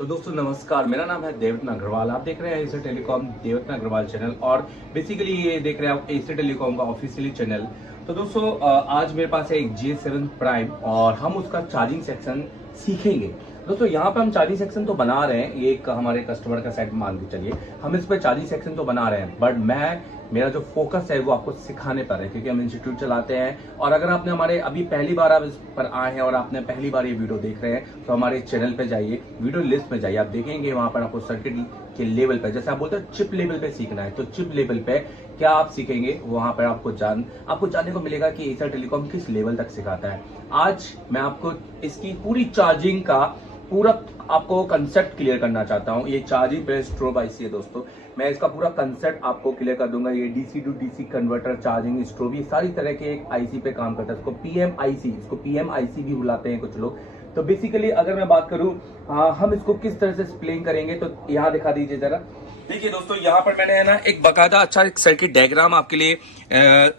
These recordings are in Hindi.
तो दोस्तों नमस्कार, मेरा नाम है देवरत्न अग्रवाल। आप देख रहे हैं Acer telecom Devratna Agarwal channel और बेसिकली ये देख रहे हैं आप एसर टेलीकॉम का ऑफिशियली चैनल। तो दोस्तों आज मेरे पास है एक J7 प्राइम और हम उसका चार्जिंग सेक्शन सीखेंगे। दोस्तों यहाँ पे हम चार्जिंग सेक्शन तो बना रहे हैं, ये एक हमारे कस्टमर का सेट मान के चलिए, हम इस पे चार्जिंग सेक्शन तो बना रहे हैं, बट मेरा जो फोकस है वो आपको सिखाने पर है, क्योंकि हम इंस्टीट्यूट चलाते हैं। और अगर आपने हमारे अभी पहली बार आप इस पर आए हैं और आपने पहली बार ये वीडियो देख रहे हैं तो हमारे चैनल पे जाइए, वीडियो लिस्ट में जाइए, आप देखेंगे वहां पर आपको सर्किट के लेवल पे, जैसे आप बोलते हैं चिप लेवल पे सीखना है, तो चिप लेवल पे क्या आप सीखेंगे वहां पर आपको जानने को मिलेगा कि एसर टेलीकॉम किस लेवल तक सिखाता है। आज मैं आपको इसकी पूरी चार्जिंग का पूरा आपको कंसेप्ट क्लियर करना चाहता हूं। ये चार्जिंग पे स्ट्रोब आईसी है दोस्तों, मैं इसका पूरा कंसेप्ट आपको क्लियर कर दूंगा। ये DC to DC converter, charging strobe, ये सारी तरह के एक आईसी पे काम करता है। इसको पीएमआईसी भी बुलाते हैं कुछ लोग। तो बेसिकली अगर मैं बात करूं हम इसको किस तरह से एक्सप्लेन करेंगे, तो यहाँ दिखा दीजिए जरा। देखिए दोस्तों, यहाँ पर मैंने है ना एक बकायदा अच्छा एक सर्किट डायग्राम आपके लिए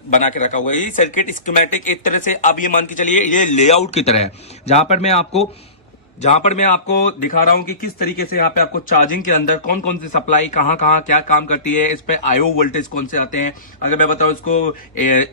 बना के रखा हुआ है। ये सर्किट स्कीमेटिक एक तरह से आप ये मान के चलिए ये लेआउट की तरह है, जहां पर मैं आपको दिखा रहा हूं कि किस तरीके से यहाँ पे आपको चार्जिंग के अंदर कौन कौन सी सप्लाई कहाँ क्या काम करती है, इस पे आईओ वोल्टेज कौन से आते हैं, अगर मैं बताऊं इसको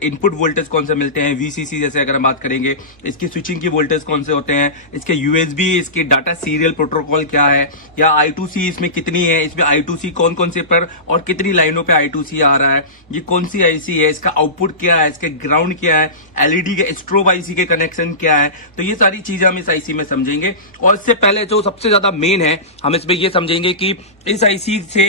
इनपुट वोल्टेज कौन से मिलते हैं, वीसीसी जैसे अगर हम बात करेंगे, इसकी स्विचिंग की वोल्टेज कौन से होते हैं, इसके यूएसबी, इसकी डाटा सीरियल प्रोटोकॉल क्या है, या I2C इसमें कितनी है, इसमें I2C कौन कौन से पर और कितनी लाइनों पे I2C आ रहा है, ये कौन सी आईसी है, इसका आउटपुट क्या है, इसके ग्राउंड क्या है, एलईडी के स्ट्रोब आईसी के कनेक्शन क्या है। तो ये सारी चीजें हम इस आईसी में समझेंगे। और इससे पहले जो सबसे ज्यादा मेन है, हम इसमें ये समझेंगे कि इस आईसी से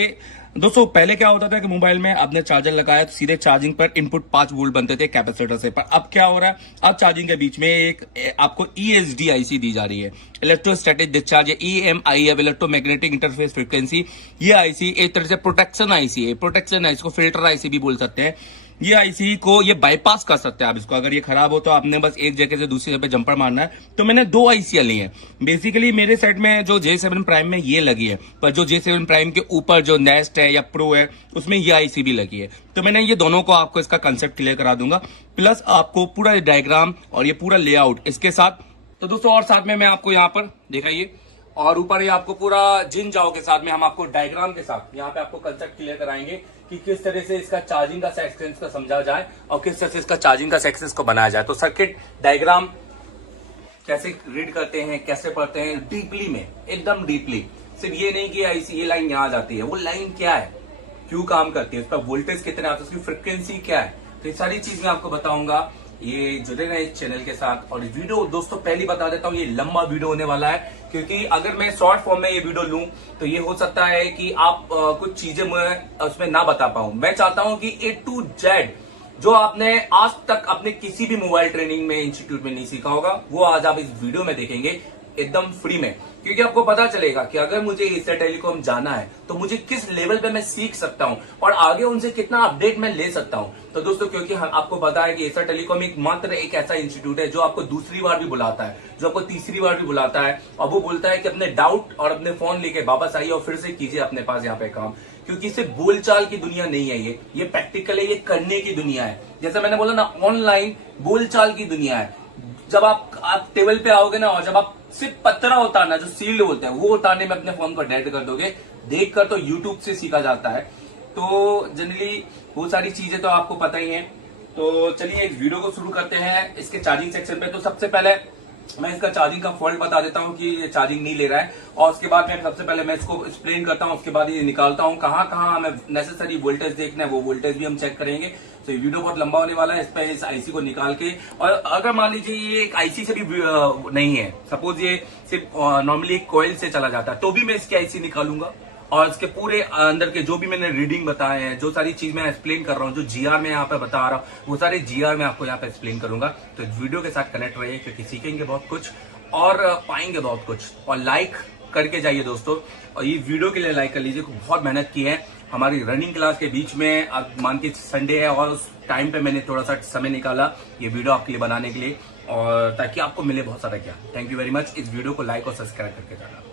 दोस्तों पहले क्या होता था कि मोबाइल में आपने चार्जर लगाया तो सीधे चार्जिंग पर इनपुट 5 वोल्ट बनते थे कैपेसिटर से, पर अब क्या हो रहा है, अब चार्जिंग के बीच में एक आपको ESD आईसी दी जा रही है, इलेक्ट्रोस्टैटिक डिस्चार्ज, EMI है, इलेक्ट्रोमैग्नेटिक इंटरफेस फ्रीक्वेंसी। ये आईसी एक तरह से प्रोटेक्शन आईसी है, प्रोटेक्शन आईसी को फिल्टर आईसी भी बोल सकते हैं। ये आईसी को ये बाईपास कर सकते हैं आप इसको, अगर ये खराब हो तो आपने बस एक जगह से दूसरी जगह पे जंपर मारना है। तो मैंने 2 आईसी ली हैं बेसिकली, मेरे सेट में जो J7 प्राइम में ये लगी है, पर जो J7 प्राइम के ऊपर जो नेस्ट है या प्रो है उसमें ये आईसी भी लगी है। तो मैंने ये दोनों को आपको इसका कंसेप्ट क्लियर करा दूंगा, प्लस आपको पूरा डायग्राम और ये पूरा लेआउट इसके साथ। तो दोस्तों और साथ में मैं आपको यहाँ पर दिखाइए, और ऊपर ये आपको पूरा जिन जाओ के साथ में हम आपको डायग्राम के साथ यहाँ पे आपको कंसेप्ट क्लियर कराएंगे कि किस तरह से इसका चार्जिंग का सेक्शन का समझा जाए और किस तरह से इसका चार्जिंग का सेक्शन को बनाया जाए। तो सर्किट डायग्राम कैसे रीड करते हैं, कैसे पढ़ते हैं डीपली में, एकदम डीपली, सिर्फ ये नहीं कि आईसी ये लाइन यहाँ जाती है, वो लाइन क्या है, क्यों काम करती है, उसका वोल्टेज कितना आता है, उसकी फ्रिक्वेंसी क्या है, तो ये सारी चीज मैं आपको बताऊंगा। ये जुड़े रहे इस चैनल के साथ। और वीडियो दोस्तों पहले बता देता हूँ, ये लंबा वीडियो होने वाला है, क्योंकि अगर मैं शॉर्ट फॉर्म में ये वीडियो लूं तो ये हो सकता है कि आप कुछ चीजें मैं उसमें ना बता पाऊं। मैं चाहता हूं कि A to Z जो आपने आज तक अपने किसी भी मोबाइल ट्रेनिंग में इंस्टीट्यूट में नहीं सीखा होगा, वो आज आप इस वीडियो में देखेंगे एकदम फ्री में, क्योंकि आपको पता चलेगा कि अगर मुझे एसर टेलीकॉम जाना है तो मुझे किस लेवल पे मैं सीख सकता हूं और आगे उनसे कितना अपडेट मैं ले सकता हूं। तो दोस्तों क्योंकि आपको पता है कि एसर टेलीकॉम मात्र एक ऐसा इंस्टीट्यूट है जो आपको दूसरी बार भी बुलाता है, जो आपको तीसरी बार भी बुलाता है, और वो बोलता है कि अपने डाउट और अपने फोन लेके वापस आइए और फिर से कीजिए अपने पास यहाँ पे काम, क्योंकि सिर्फ बोलचाल की दुनिया नहीं है, ये प्रैक्टिकल है, ये करने की दुनिया है। जैसे मैंने बोला ना, ऑनलाइन बोलचाल की दुनिया है। जब आप टेबल पे आओगे ना, और जब आप सिर्फ पत्थरा उतारना, जो सील्ड बोलते हैं, वो उतारने में अपने फोन को डेड कर दोगे, देखकर तो यूट्यूब से सीखा जाता है। तो जनरली वो सारी चीजें तो आपको पता ही है। तो चलिए इस वीडियो को शुरू करते हैं इसके चार्जिंग सेक्शन पे। तो सबसे पहले मैं इसका चार्जिंग का फॉल्ट बता देता हूं कि ये चार्जिंग नहीं ले रहा है, और उसके बाद में सबसे पहले मैं इसको एक्सप्लेन करता हूं, उसके बाद ये निकालता हूं कहां हमें नेसेसरी वोल्टेज देखना है, वो वोल्टेज भी हम चेक करेंगे। तो ये वीडियो बहुत लंबा होने वाला है, इस पे इस आईसी को निकाल के, और अगर मान लीजिए ये एक आईसी से भी नहीं है, सपोज ये सिर्फ नॉर्मली एक कॉइल से चला जाता है, तो भी मैं इसकी आईसी निकालूंगा और इसके पूरे अंदर के जो भी मैंने रीडिंग बताए हैं, जो सारी चीज मैं एक्सप्लेन कर रहा हूँ, जो जीआर में यहाँ पे बता रहा हूँ, वो सारे जीआर में आपको यहाँ पे एक्सप्लेन करूंगा। तो वीडियो के साथ कनेक्ट रहिए, क्योंकि सीखेंगे बहुत कुछ और पाएंगे बहुत कुछ। और लाइक करके जाइए दोस्तों, और ये वीडियो के लिए लाइक कर लीजिए, बहुत मेहनत की है हमारी रनिंग क्लास के बीच में। अब मान के संडे है और उस टाइम पे मैंने थोड़ा सा समय निकाला ये वीडियो आपके लिए बनाने के लिए, और ताकि आपको मिले बहुत सारा ज्ञान। Thank you very much. इस वीडियो को लाइक और सब्सक्राइब करके जाना।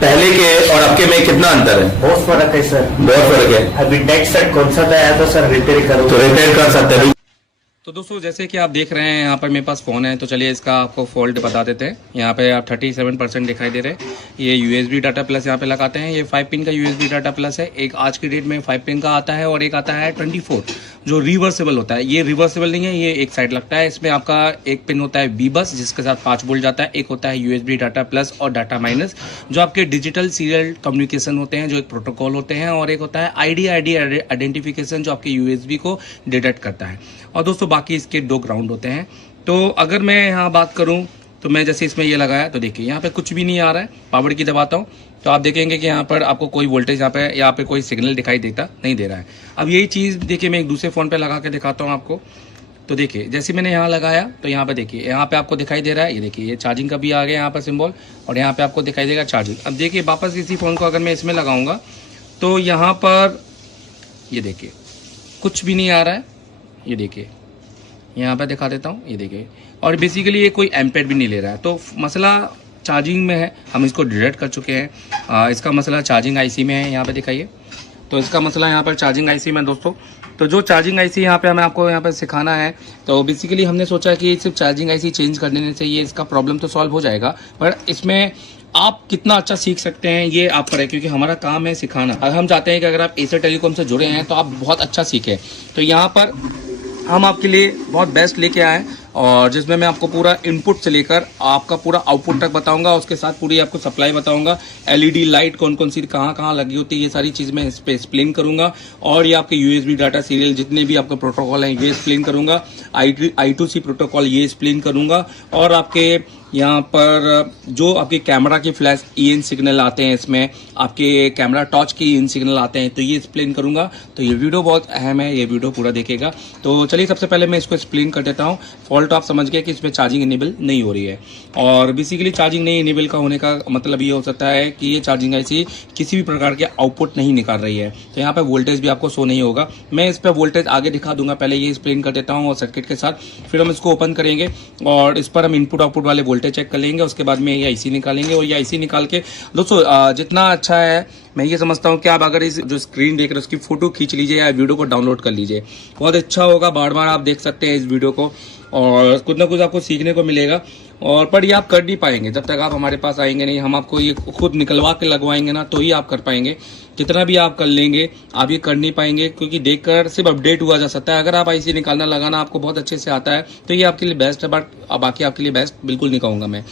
पहले के और अब के में कितना अंतर है? बहुत फर्क है सर, बहुत फर्क है। अभी नेक्स्ट सेट कौन सा था आया था सर, रिपेयर करो तो रिपेयर कर सकते हैं। तो दोस्तों जैसे कि आप देख रहे हैं यहाँ पर मेरे पास फ़ोन है, तो चलिए इसका आपको फॉल्ट बता देते हैं। यहाँ पे आप 37% दिखाई दे रहे हैं। ये USB डाटा प्लस यहाँ पे लगाते हैं। ये 5 पिन का USB डाटा प्लस है। एक आज की डेट में 5 पिन का आता है और एक आता है 24 जो रिवर्सेबल होता है। ये रिवर्सेबल नहीं है, ये एक साइड लगता है। इसमें आपका एक पिन होता है B बस जिसके साथ 5 वोल्ट जाता है। एक होता है USB डाटा प्लस और डाटा माइनस जो आपके डिजिटल सीरियल कम्युनिकेशन होते हैं, जो एक प्रोटोकॉल होते हैं। और एक होता है ID आइडेंटिफिकेशन जो आपके USB को डिटेक्ट करता है। और दोस्तों बाकी इसके 2 ग्राउंड होते हैं। तो अगर मैं यहाँ बात करूँ तो मैं जैसे इसमें ये लगाया तो देखिए यहाँ पे कुछ भी नहीं आ रहा है। पावर की दबाता हूँ तो आप देखेंगे कि यहाँ पर आपको कोई वोल्टेज यहाँ पे कोई सिग्नल दिखाई देता नहीं दे रहा है। अब यही चीज़ देखिए मैं एक दूसरे फ़ोन पे लगा के दिखाता हूँ आपको। तो देखिए जैसे मैंने यहाँ लगाया तो यहाँ पे देखिए यहाँ पे आपको दिखाई दे रहा है। ये देखिए ये चार्जिंग का भी आ गया यहाँ पर सिंबल और यहाँ पे आपको दिखाई देगा चार्जिंग। अब देखिए वापस इसी फ़ोन को अगर मैं इसमें लगाऊंगा तो यहाँ पर ये देखिए कुछ भी नहीं आ रहा है। ये देखिए यहाँ पे दिखा देता हूँ, ये देखिए। और बेसिकली ये कोई एम्पेयर भी नहीं ले रहा है। तो मसला चार्जिंग में है, हम इसको डिटेक्ट कर चुके हैं। इसका मसला चार्जिंग आईसी में है, यहाँ पे दिखाइए। तो इसका मसला यहाँ पर चार्जिंग आईसी में दोस्तों। तो जो चार्जिंग आईसी यहाँ पे हमें आपको यहाँ पे सिखाना है, तो बेसिकली हमने सोचा कि सिर्फ चार्जिंग आईसी चेंज कर देने से ये इसका प्रॉब्लम तो सॉल्व हो जाएगा, पर इसमें आप कितना अच्छा सीख सकते हैं ये आप पर है, क्योंकि हमारा काम है सिखाना। अगर हम चाहते हैं कि अगर आप एसर टेलीकॉम से जुड़े हैं तो आप बहुत अच्छा सीखें। तो यहाँ पर हम आपके लिए बहुत बेस्ट लेके आए और जिसमें मैं आपको पूरा इनपुट से लेकर आपका पूरा आउटपुट तक बताऊंगा। उसके साथ पूरी आपको सप्लाई बताऊंगा। LED लाइट कौन कौन सी कहाँ लगी होती है, ये सारी चीज़ मैं इस पर एक्सप्लेन करूंगा। और ये आपके USB डाटा सीरियल जितने भी आपके प्रोटोकॉल हैं ये एक्सप्लेन करूंगा। I2C प्रोटोकॉल ये एक्सप्लेन करूंगा। और आपके यहाँ पर जो आपके कैमरा की फ्लैश EN सिग्नल आते हैं, इसमें आपके कैमरा टॉर्च के EN सिग्नल आते हैं, तो ये एक्सप्लेन करूंगा। तो ये वीडियो बहुत अहम है, ये वीडियो पूरा देखेगा। तो चलिए सबसे पहले मैं इसको एक्सप्लेन कर देता हूँ। फॉल्ट आप समझ गए कि इसमें चार्जिंग इनेबल नहीं हो रही है। और बेसिकली चार्जिंग नहीं इनेबल का होने का मतलब ये हो सकता है कि ये चार्जिंग ऐसी किसी भी प्रकार के आउटपुट नहीं निकाल रही है। तो यहाँ पे वोल्टेज भी आपको शो नहीं होगा। मैं इस पर वोल्टेज आगे दिखा दूंगा, पहले ये एक्सप्लेन कर देता हूँ और सर्किट के साथ। फिर हम इसको ओपन करेंगे और इस पर हम इनपुट आउटपुट वाले वोल्टेज चेक कर लेंगे। उसके बाद में ये आईसी निकालेंगे और ये आईसी निकाल के दोस्तों जितना अच्छा है मैं ये समझता हूँ कि आप अगर इस जो स्क्रीन देख रहे हो उसकी फोटो खींच लीजिए या वीडियो को डाउनलोड कर लीजिए, बहुत अच्छा होगा। बार बार आप देख सकते हैं इस वीडियो को और कुछ ना कुछ आपको सीखने को मिलेगा। और पर ये आप कर नहीं पाएंगे जब तक आप हमारे पास आएंगे नहीं। हम आपको ये खुद निकलवा के लगवाएंगे ना तो ही आप कर पाएंगे। जितना भी आप कर लेंगे आप ये कर नहीं पाएंगे, क्योंकि देखकर सिर्फ अपडेट हुआ जा सकता है। अगर आप आईसी निकालना लगाना आपको बहुत अच्छे से आता है तो ये आपके लिए बेस्ट है, बट बाकी आपके लिए बेस्ट बिल्कुल नहीं कहूँगा मैं।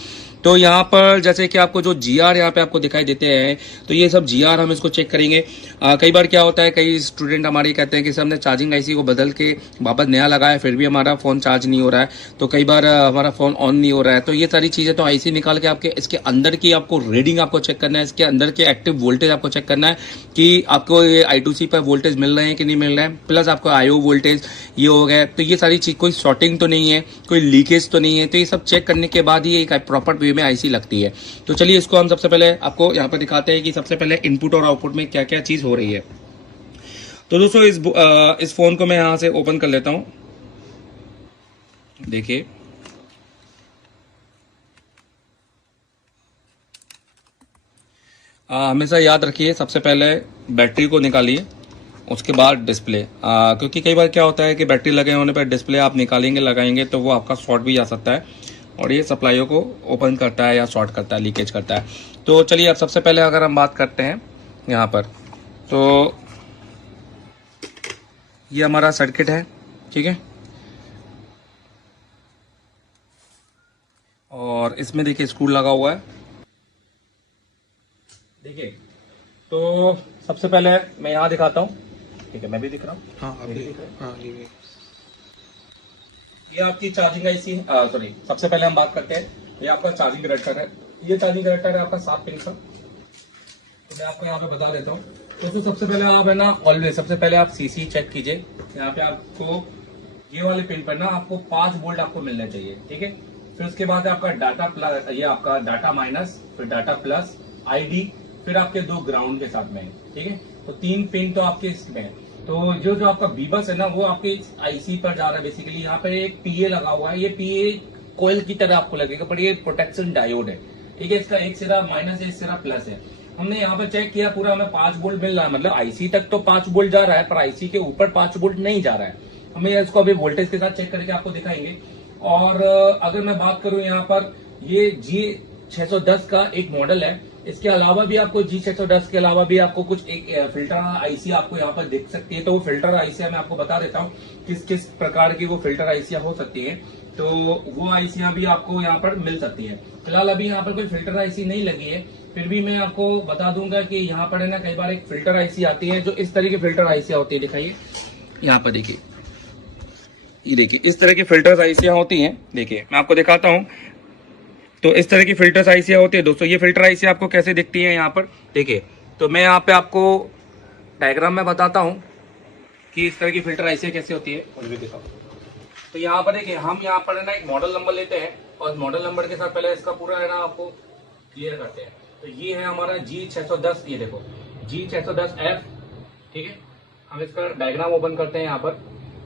तो यहाँ पर जैसे कि आपको जो GR यहाँ पे आपको दिखाई देते हैं, तो ये सब GR हम इसको चेक करेंगे। कई बार क्या होता है, कई स्टूडेंट हमारे कहते हैं कि सर हमने चार्जिंग आईसी को बदल के वापस नया लगाया फिर भी हमारा फ़ोन चार्ज नहीं हो रहा है, तो कई बार हमारा फ़ोन ऑन नहीं हो रहा है। तो ये सारी चीज़ें तो आईसी निकाल के आपके इसके अंदर की आपको रीडिंग आपको चेक करना है, इसके अंदर के एक्टिव वोल्टेज आपको चेक करना है कि आपको ये I2C पर वोल्टेज मिल रहे हैं कि नहीं मिल रहे हैं, प्लस आपको IO वोल्टेज ये हो गया। तो ये सारी चीज़, कोई शॉर्टिंग तो नहीं है, कोई लीकेज तो नहीं है। तो ये सब चेक करने के बाद ही एक प्रॉपर वे में आईसी लगती है। तो चलिए इसको हम सबसे पहले आपको यहाँ पर दिखाते हैं कि सबसे पहले इनपुट और आउटपुट में क्या क्या चीज़ हो रही है। तो दोस्तों इस फोन को मैं यहाँ से ओपन कर लेता हूँ। देखिए हमेशा याद रखिए सबसे पहले बैटरी को निकालिए, उसके बाद डिस्प्ले। क्योंकि कई बार क्या होता है कि बैटरी लगे होने पर डिस्प्ले आप निकालेंगे लगाएंगे तो वो आपका शॉर्ट भी आ सकता है और ये सप्लाईयों को ओपन करता है या शॉर्ट करता है, लीकेज करता है। तो चलिए अब सबसे पहले अगर हम बात करते हैं यहाँ पर, तो ये हमारा सर्किट है, ठीक है। और इसमें देखिए स्क्रू लगा हुआ है, देखिए। तो सबसे पहले मैं यहाँ दिखाता हूँ, ठीक है, मैं भी दिख रहा हूँ। हाँ, अभी दिख रहा है। हाँ, ये आपकी चार्जिंग आईसी, सॉरी, सबसे पहले हम बात करते हैं, ये आपका चार्जिंग कनेक्टर है। ये चार्जिंग कनेक्टर है आपका 7 पिन का। तो मैं आपको यहाँ पे बता देता हूँ। तो सबसे पहले आप है ना, ऑलवेज सबसे पहले आप CC चेक कीजिए। यहाँ पे आपको ये वाले पिन पर ना आपको 5 वोल्ट आपको मिलना चाहिए, ठीक है। फिर उसके बाद आपका डाटा प्लस, ये आपका डाटा माइनस, फिर डाटा प्लस, ID, फिर आपके 2 ग्राउंड के साथ में, ठीक है। तो 3 पिन तो आपके इसमें है। तो जो आपका बीबस है ना वो आपके आईसी पर जा रहा है। बेसिकली यहाँ पे एक PA लगा हुआ है, ये PA कोयल की तरह आपको लगेगा, पर ये प्रोटेक्शन डायोड है, ठीक है। इसका एक सिरा माइनस है, एक सिरा प्लस है। हमने यहाँ पर चेक किया, पूरा हमें 5 वोल्ट मिल रहा है, मतलब आईसी तक तो 5 वोल्ट जा रहा है, पर आईसी के ऊपर 5 वोल्ट नहीं जा रहा है। हम इसको अभी वोल्टेज के साथ चेक करके आपको दिखाएंगे। और अगर मैं बात करूं यहाँ पर, ये G610 का एक मॉडल है। इसके अलावा भी आपको G610 के अलावा भी आपको कुछ एक फिल्टर आईसी आपको यहाँ पर दिख सकती है। तो वो फिल्टर आईसी मैं आपको बता देता हूँ किस किस प्रकार की वो फिल्टर आईसियां हो सकती है। तो वो आईसियां भी आपको यहाँ पर मिल सकती है। फिलहाल अभी यहाँ पर कोई फिल्टर आईसी नहीं लगी है, फिर भी मैं आपको बता दूंगा कि यहाँ पर है ना, कई बार एक फिल्टर आईसी आती है जो इस तरह की फिल्टर आईसियां होती है। दिखाइए यहाँ पर, देखिए ये देखिए इस तरह की फिल्टर आईसियां होती हैं। देखिए मैं आपको दिखाता हूँ। तो इस तरह की फिल्टर आईसियां होती है दोस्तों। ये फिल्टर आईसियां आपको कैसे दिखती है यहाँ पर देखिए। तो मैं यहाँ पे आपको डायग्राम में बताता हूँ कि इस तरह की फिल्टर आईसियां कैसे होती है, और भी दिखाओ। तो यहाँ पर देखिए, हम यहाँ पर है ना एक मॉडल नंबर लेते हैं और मॉडल नंबर के साथ पहले इसका पूरा है ना आपको क्लियर करते हैं। तो ये है हमारा G610, ये देखो G610F, ठीक है। हम इसका डायग्राम ओपन करते हैं यहाँ पर।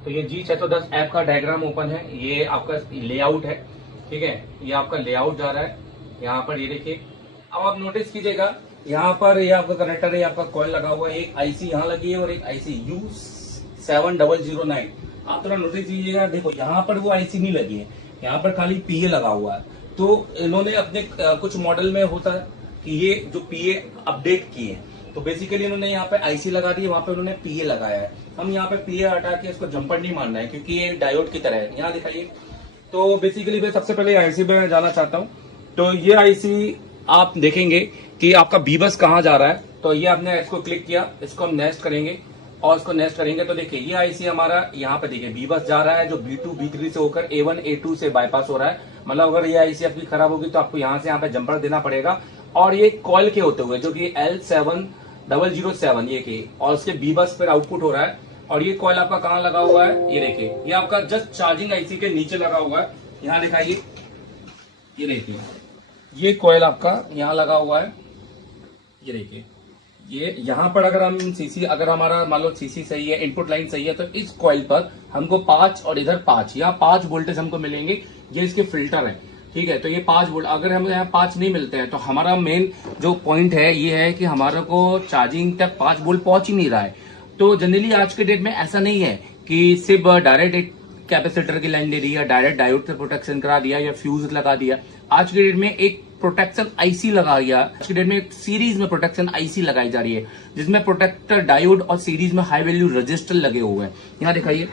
तो ये G610F का डायग्राम ओपन है। ये आपका लेआउट है, ठीक है। ये आपका लेआउट जा रहा है यहाँ पर, ये देखिए। अब आप नोटिस कीजिएगा यहाँ पर, ये आपका कनेक्टर है, आपका कॉइल लगा हुआ है। एक आईसी यहाँ लगी है और एक आईसी U7009। आप थोड़ा नोटिस कीजिएगा, देखो यहाँ पर वो आईसी नहीं लगी है, यहाँ पर खाली पीए लगा हुआ है। तो इन्होंने अपने कुछ मॉडल में होता है कि ये जो पीए अपडेट किए, तो बेसिकली इन्होंने यहाँ पे आईसी लगा दी है, वहां पे उन्होंने पीए लगाया है। हम यहाँ पे पीए हटा के इसको जंपर नहीं मानना है, क्योंकि ये डायोड की तरह है। यहाँ दिखाइए। तो बेसिकली मैं सबसे पहले आईसी पे जाना चाहता हूँ। तो ये आईसी आप देखेंगे कि आपका बीबस कहाँ जा रहा है। तो ये आपने इसको क्लिक किया, इसको हम नेक्स्ट करेंगे और इसको नेक्स्ट करेंगे। तो देखिए ये आईसी हमारा यहाँ पे देखिए बीबस जा रहा है, जो B2 B3 से होकर A1 A2 से बाईपास हो रहा है। मतलब अगर ये आईसी आपकी खराब होगी तो आपको यहाँ से यहाँ पे जंपर देना पड़ेगा। और ये कॉइल के होते हुए जो कि L7007 ये के, और उसके बीबस पर आउटपुट हो रहा है। और ये कॉइल आपका कहाँ लगा हुआ है, ये देखिए, ये आपका जस्ट चार्जिंग आईसी के नीचे लगा हुआ है। यहाँ दिखाइए, ये देखिए ये कॉइल आपका यहाँ लगा हुआ है, ये देखिए। ये यहाँ पर अगर हम सीसी, अगर हमारा मान लो सीसी सही है, इनपुट लाइन सही है, तो इस कॉइल पर हमको 5 और इधर 5, यहाँ 5 वोल्टेज हमको मिलेंगे। ये इसके फिल्टर है, ठीक है। तो ये 5 वोल्ट, अगर हमें यहाँ 5 नहीं मिलते हैं तो हमारा मेन जो पॉइंट है ये है कि हमारे को चार्जिंग तक 5 वोल्ट पहुंच ही नहीं रहा है। तो जनरली आज के डेट में ऐसा नहीं है कि सिर्फ डायरेक्ट एक कैपेसिटर की लाइन ले ली या डायरेक्ट डायोड से प्रोटेक्शन करा दिया या फ्यूज लगा दिया। आज के डेट में एक प्रोटेक्शन आईसी लगा गया। आज के डेट में एक सीरीज में प्रोटेक्शन आईसी लगाई जा रही है, जिसमें प्रोटेक्टर डायोड और सीरीज में हाई वैल्यू रजिस्टर लगे हुए हैं। यहाँ दिखाइए।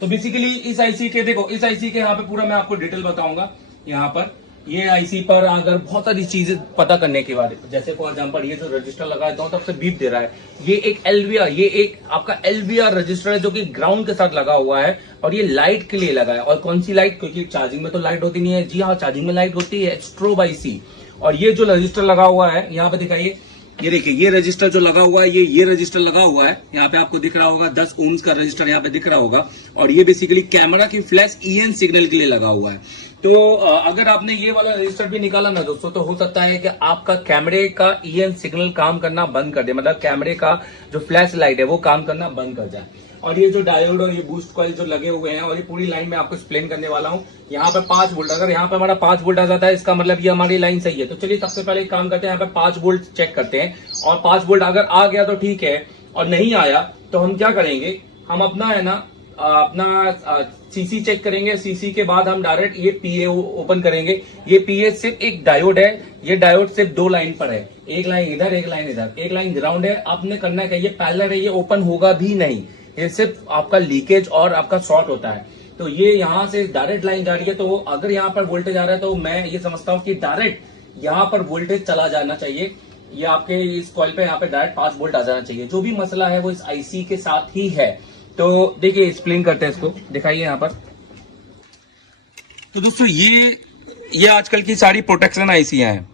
तो बेसिकली इस आईसी के, देखो इस आईसी के यहाँ पे पूरा मैं आपको डिटेल बताऊंगा। यहाँ पर ये आईसी पर अगर बहुत सारी चीजें पता करने के बाद, जैसे फॉर एग्जांपल ये जो रजिस्टर लगाया दोनों तरफ से बीप दे रहा है, ये एक एलवीआर, ये एक आपका एलवीआर रजिस्टर है जो कि ग्राउंड के साथ लगा हुआ है। और ये लाइट के लिए लगा है। और कौन सी लाइट, क्योंकि चार्जिंग में तो लाइट होती नहीं है। जी हाँ, चार्जिंग में लाइट होती है, स्ट्रोब आईसी। और ये जो रजिस्टर लगा हुआ है यहाँ पे दिखाइए, ये देखिए ये रजिस्टर जो लगा हुआ है, ये रजिस्टर लगा हुआ है। यहाँ पे आपको दिख रहा होगा 10 ओम्स का रजिस्टर यहाँ पे दिख रहा होगा। और ये बेसिकली कैमरा की फ्लैश ईएन सिग्नल के लिए लगा हुआ है। तो अगर आपने ये वाला रजिस्टर भी निकाला ना दोस्तों, तो हो सकता है कि आपका कैमरे का ईएन सिग्नल काम करना बंद कर दे, मतलब कैमरे का जो फ्लैश लाइट है वो काम करना बंद कर जाए। और ये जो डायोड और ये बूस्ट कॉइल जो लगे हुए हैं, और ये पूरी लाइन में आपको एक्सप्लेन करने वाला हूँ। यहाँ पे 5 वोल्ट, अगर यहाँ पे हमारा 5 वोल्ट आ जाता है, इसका मतलब ये हमारी लाइन सही है। तो चलिए सबसे पहले एक काम करते हैं, यहाँ पे 5 वोल्ट चेक करते हैं। और 5 वोल्ट अगर आ गया तो ठीक है, और नहीं आया तो हम क्या करेंगे, हम अपना है ना अपना सीसी चेक करेंगे। सीसी के बाद हम डायरेक्ट ये पीए ओपन करेंगे। ये पीए सिर्फ एक डायोड है, ये डायोड सिर्फ 2 लाइन पर है, एक लाइन इधर, एक लाइन इधर, एक लाइन ग्राउंड है। आपने करना है, ये पैरेलल है, ये ओपन होगा भी नहीं, ये सिर्फ आपका लीकेज और आपका शॉर्ट होता है। तो ये यहाँ से डायरेक्ट लाइन जा रही है, तो अगर यहाँ पर वोल्टेज आ रहा है तो मैं ये समझता हूँ कि डायरेक्ट यहाँ पर वोल्टेज चला जाना चाहिए। ये आपके इस कॉइल पे यहाँ पे डायरेक्ट 5 वोल्ट आ जाना चाहिए। जो भी मसला है वो इस आईसी के साथ ही है। तो देखिए एक्सप्लेन करते हैं इसको, दिखाइए यहाँ पर। तो दोस्तों ये आजकल की सारी प्रोटेक्शन आईसियां हैं।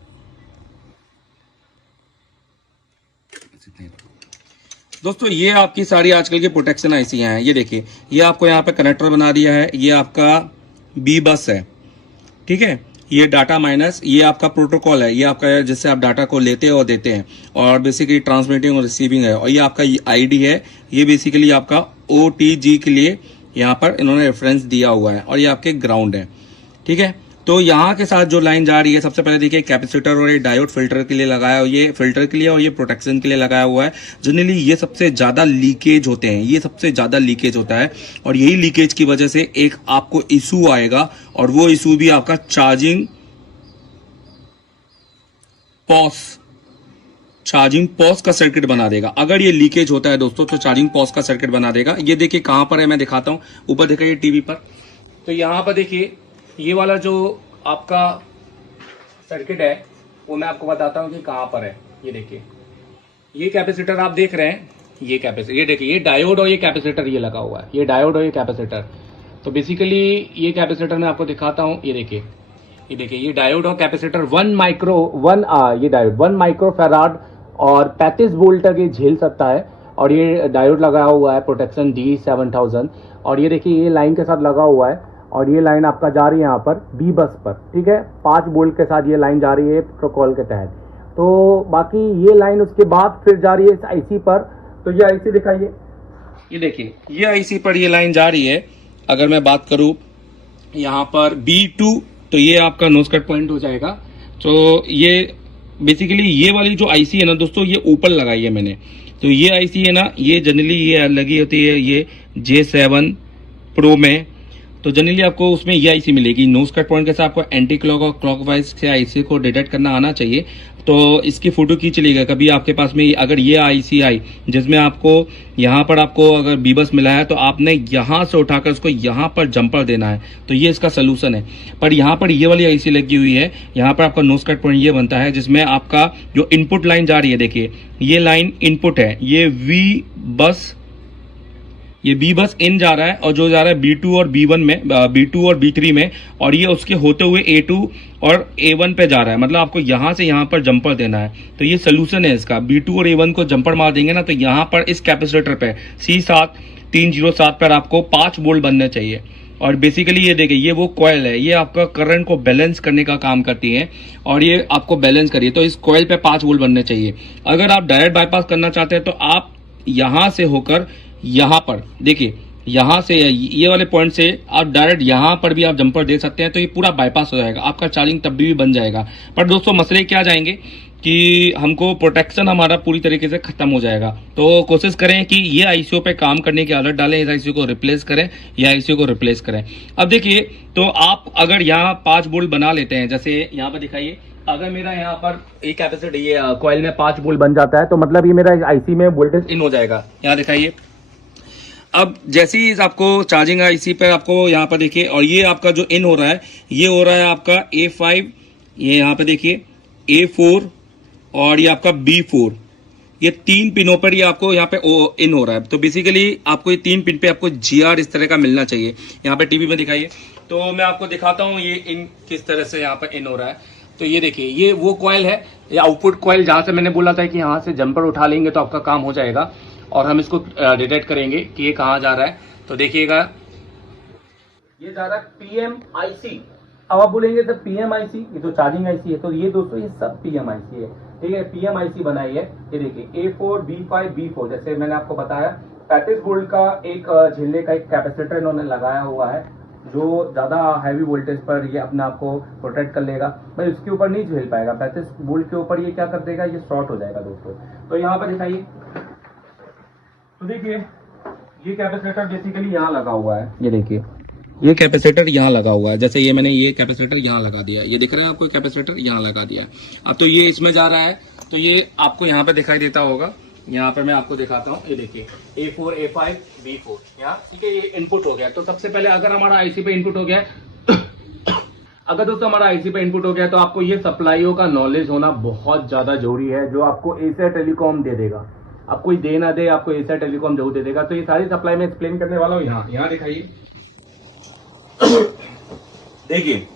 दोस्तों ये आपकी सारी आजकल की प्रोटेक्शन आईसियां हैं। ये देखिए ये आपको यहाँ पे कनेक्टर बना दिया है, ये आपका बी बस है, ठीक है। ये डाटा माइनस, ये आपका प्रोटोकॉल है, ये आपका जिससे आप डाटा को लेते हैं और देते हैं, और बेसिकली ट्रांसमिटिंग और रिसीविंग है। और ये आपका आईडी है, ये बेसिकली आपका ओटीजी के लिए यहाँ पर इन्होंने रेफरेंस दिया हुआ है। और ये आपके ग्राउंड है, ठीक है। तो यहाँ के साथ जो लाइन जा रही है, सबसे पहले देखिए कैपेसिटर और ये डायोड फिल्टर के लिए लगाया, ये फिल्टर के लिए और ये प्रोटेक्शन के लिए लगाया हुआ है। जनरली ये सबसे ज्यादा लीकेज होते हैं, ये सबसे ज्यादा लीकेज होता है और यही लीकेज की वजह से एक आपको इशू आएगा और वो इशू भी आपका चार्जिंग पॉज का सर्किट बना देगा। अगर ये लीकेज होता है दोस्तों तो चार्जिंग पॉज का सर्किट बना देगा। ये देखिए कहां पर है, मैं दिखाता हूं, ऊपर दिखाइए टीवी पर। तो यहां पर देखिए ये वाला जो आपका सर्किट है वो मैं आपको बताता हूं कि कहां पर है। ये देखिए ये कैपेसिटर आप देख रहे हैं, ये कैपेसिटर, ये देखिए ये डायोड और ये कैपेसिटर ये लगा हुआ है, ये डायोड और ये कैपेसिटर। तो बेसिकली ये कैपेसिटर मैं आपको दिखाता हूं, ये देखिए ये डायोड और कैपेसिटर 1 माइक्रो फैराड और 35 वोल्ट तक ये झेल सकता है। और ये डायोड लगाया हुआ है प्रोटेक्शन D7000 और ये देखिए ये लाइन के साथ लगा हुआ है और ये लाइन आपका जा रही है यहाँ पर बी बस पर, ठीक है, 5 वोल्ट के साथ ये लाइन जा रही है प्रोटोकॉल के तहत। तो बाकी ये लाइन उसके बाद फिर जा रही है इस आईसी पर। तो ये आईसी दिखाइए, ये देखिए ये आईसी पर ये लाइन जा रही है। अगर मैं बात करूं यहाँ पर B2 तो ये आपका नोज कट पॉइंट हो जाएगा। तो ये बेसिकली ये वाली जो आईसी है ना दोस्तों, ये ऊपर लगाई है मैंने। तो ये आईसी है ना, ये जनरली ये लगी होती है ये J7 प्रो में। तो जनरली आपको उसमें ये आईसी मिलेगी नोज कट पॉइंट के साथ। आपको एंटी क्लॉक और क्लॉकवाइज से आईसी को डिटेक्ट करना आना चाहिए। तो इसकी फोटो खींच लीजिएगा कभी आपके पास में अगर ये आईसी आई जिसमें आपको यहाँ पर आपको अगर बीबस मिला है तो आपने यहाँ से उठाकर उसको यहाँ पर जंपर देना है। तो ये इसका सोल्यूशन है। पर यहाँ पर ये वाली आईसी लगी हुई है, यहाँ पर आपका नोज कट पॉइंट ये बनता है जिसमें आपका जो इनपुट लाइन जा रही है, देखिए ये लाइन इनपुट है, ये बी बस इन जा रहा है और जो जा रहा है B2 और B1 में, B2 और B3 में, और ये उसके होते हुए A2 और A1 पे जा रहा है। मतलब आपको यहां से यहां पर जंपर देना है। तो ये सोल्यूशन है इसका। B2 और A1 को जंपर मार देंगे ना तो यहां पर इस कैपेसिटर पे C7307 पर आपको 5 वोल्ट बनने चाहिए। और बेसिकली ये देखिए ये वो कॉइल है, ये आपका करंट को बैलेंस करने का काम करती है और ये आपको बैलेंस करिए। तो इस कॉइल पे 5 वोल्ट बनने चाहिए। अगर आप डायरेक्ट बाईपास करना चाहते हैं तो आप यहां से होकर यहां पर देखिए, यहां से ये वाले पॉइंट से आप डायरेक्ट यहां पर भी आप जंपर दे सकते हैं। तो ये पूरा बाईपास हो जाएगा, आपका चार्जिंग तब भी बन जाएगा। पर दोस्तों मसले क्या जाएंगे कि हमको प्रोटेक्शन हमारा पूरी तरीके से खत्म हो जाएगा। तो कोशिश करें कि ये आईसीओ पे काम करने की आदत डालें, इस आईसीओ को रिप्लेस करें, ये आईसीओ को रिप्लेस करें। अब देखिए तो आप अगर यहाँ 5 वोल्ट बना लेते हैं, जैसे यहाँ पर दिखाइए, अगर मेरा यहाँ पर एक कैपेसिटर ये कॉइल में 5 वोल्ट बन जाता है तो मतलब ये मेरा आईसी में वोल्टेज इन हो जाएगा। यहाँ दिखाइए। अब जैसे ही आपको चार्जिंग आईसी पर आपको यहाँ पर देखिए, और ये आपका जो इन हो रहा है ये हो रहा है आपका A5, ये यहाँ पे देखिए A4 और ये आपका B4, ये 3 पिनों पर ये आपको यहाँ पे इन हो रहा है। तो बेसिकली आपको ये 3 पिन पे आपको GR इस तरह का मिलना चाहिए। यहाँ पे टीवी में दिखाइए तो मैं आपको दिखाता हूँ ये इन किस तरह से यहाँ पर इन हो रहा है। तो ये देखिए ये वो कॉइल है, ये आउटपुट कॉइल जहां से मैंने बोला था कि यहाँ से जंपर उठा लेंगे तो आपका काम हो जाएगा और हम इसको डिटेक्ट करेंगे कि ये कहाँ जा रहा है। तो देखिएगा ये जा रहा है PMIC। अब आप बोलेंगे सर PMIC, ये तो चार्जिंग आईसी है। तो ये दोस्तों ये सब PMIC है, ठीक है, PMIC बनाई है। ये देखिए A4 B5 B4, जैसे मैंने आपको बताया 35 वोल्ट का एक झिल्ले का एक कैपेसिटर इन्होंने लगाया हुआ है जो ज्यादा हैवी वोल्टेज पर ये अपने आप को प्रोटेक्ट कर लेगा। भाई उसके ऊपर नहीं झेल पाएगा, 35 वोल्ट के ऊपर ये क्या कर देगा, ये शॉर्ट हो जाएगा दोस्तों। तो यहाँ पर दिखाइए, तो देखिए ये कैपेसिटर बेसिकली यहाँ लगा हुआ है। ये देखिए ये कैपेसिटर यहाँ लगा हुआ है, जैसे ये मैंने ये कैपेसिटर यहाँ लगा दिया, ये दिख रहा है आपको, कैपेसिटर यहाँ लगा दिया। अब तो ये इसमें जा रहा है तो ये आपको यहाँ पे दिखाई देता होगा। यहाँ पे मैं आपको दिखाता हूँ, ये देखिए A4 A5 B4 यहाँ, ठीक है, ये इनपुट हो गया। तो सबसे पहले अगर हमारा आईसी पे इनपुट हो गया अगर दोस्तों हमारा आईसी पे इनपुट हो गया तो आपको ये सप्लाईओं का नॉलेज होना बहुत ज्यादा जरूरी है, जो आपको एशिया टेलीकॉम दे देगा। आप कोई दे ना दे, आपको एशिया टेलीकॉम जरूर दे देगा। तो ये सारी सप्लाई में एक्सप्लेन करने वाला हूँ। यहाँ दिखाइए देखिए,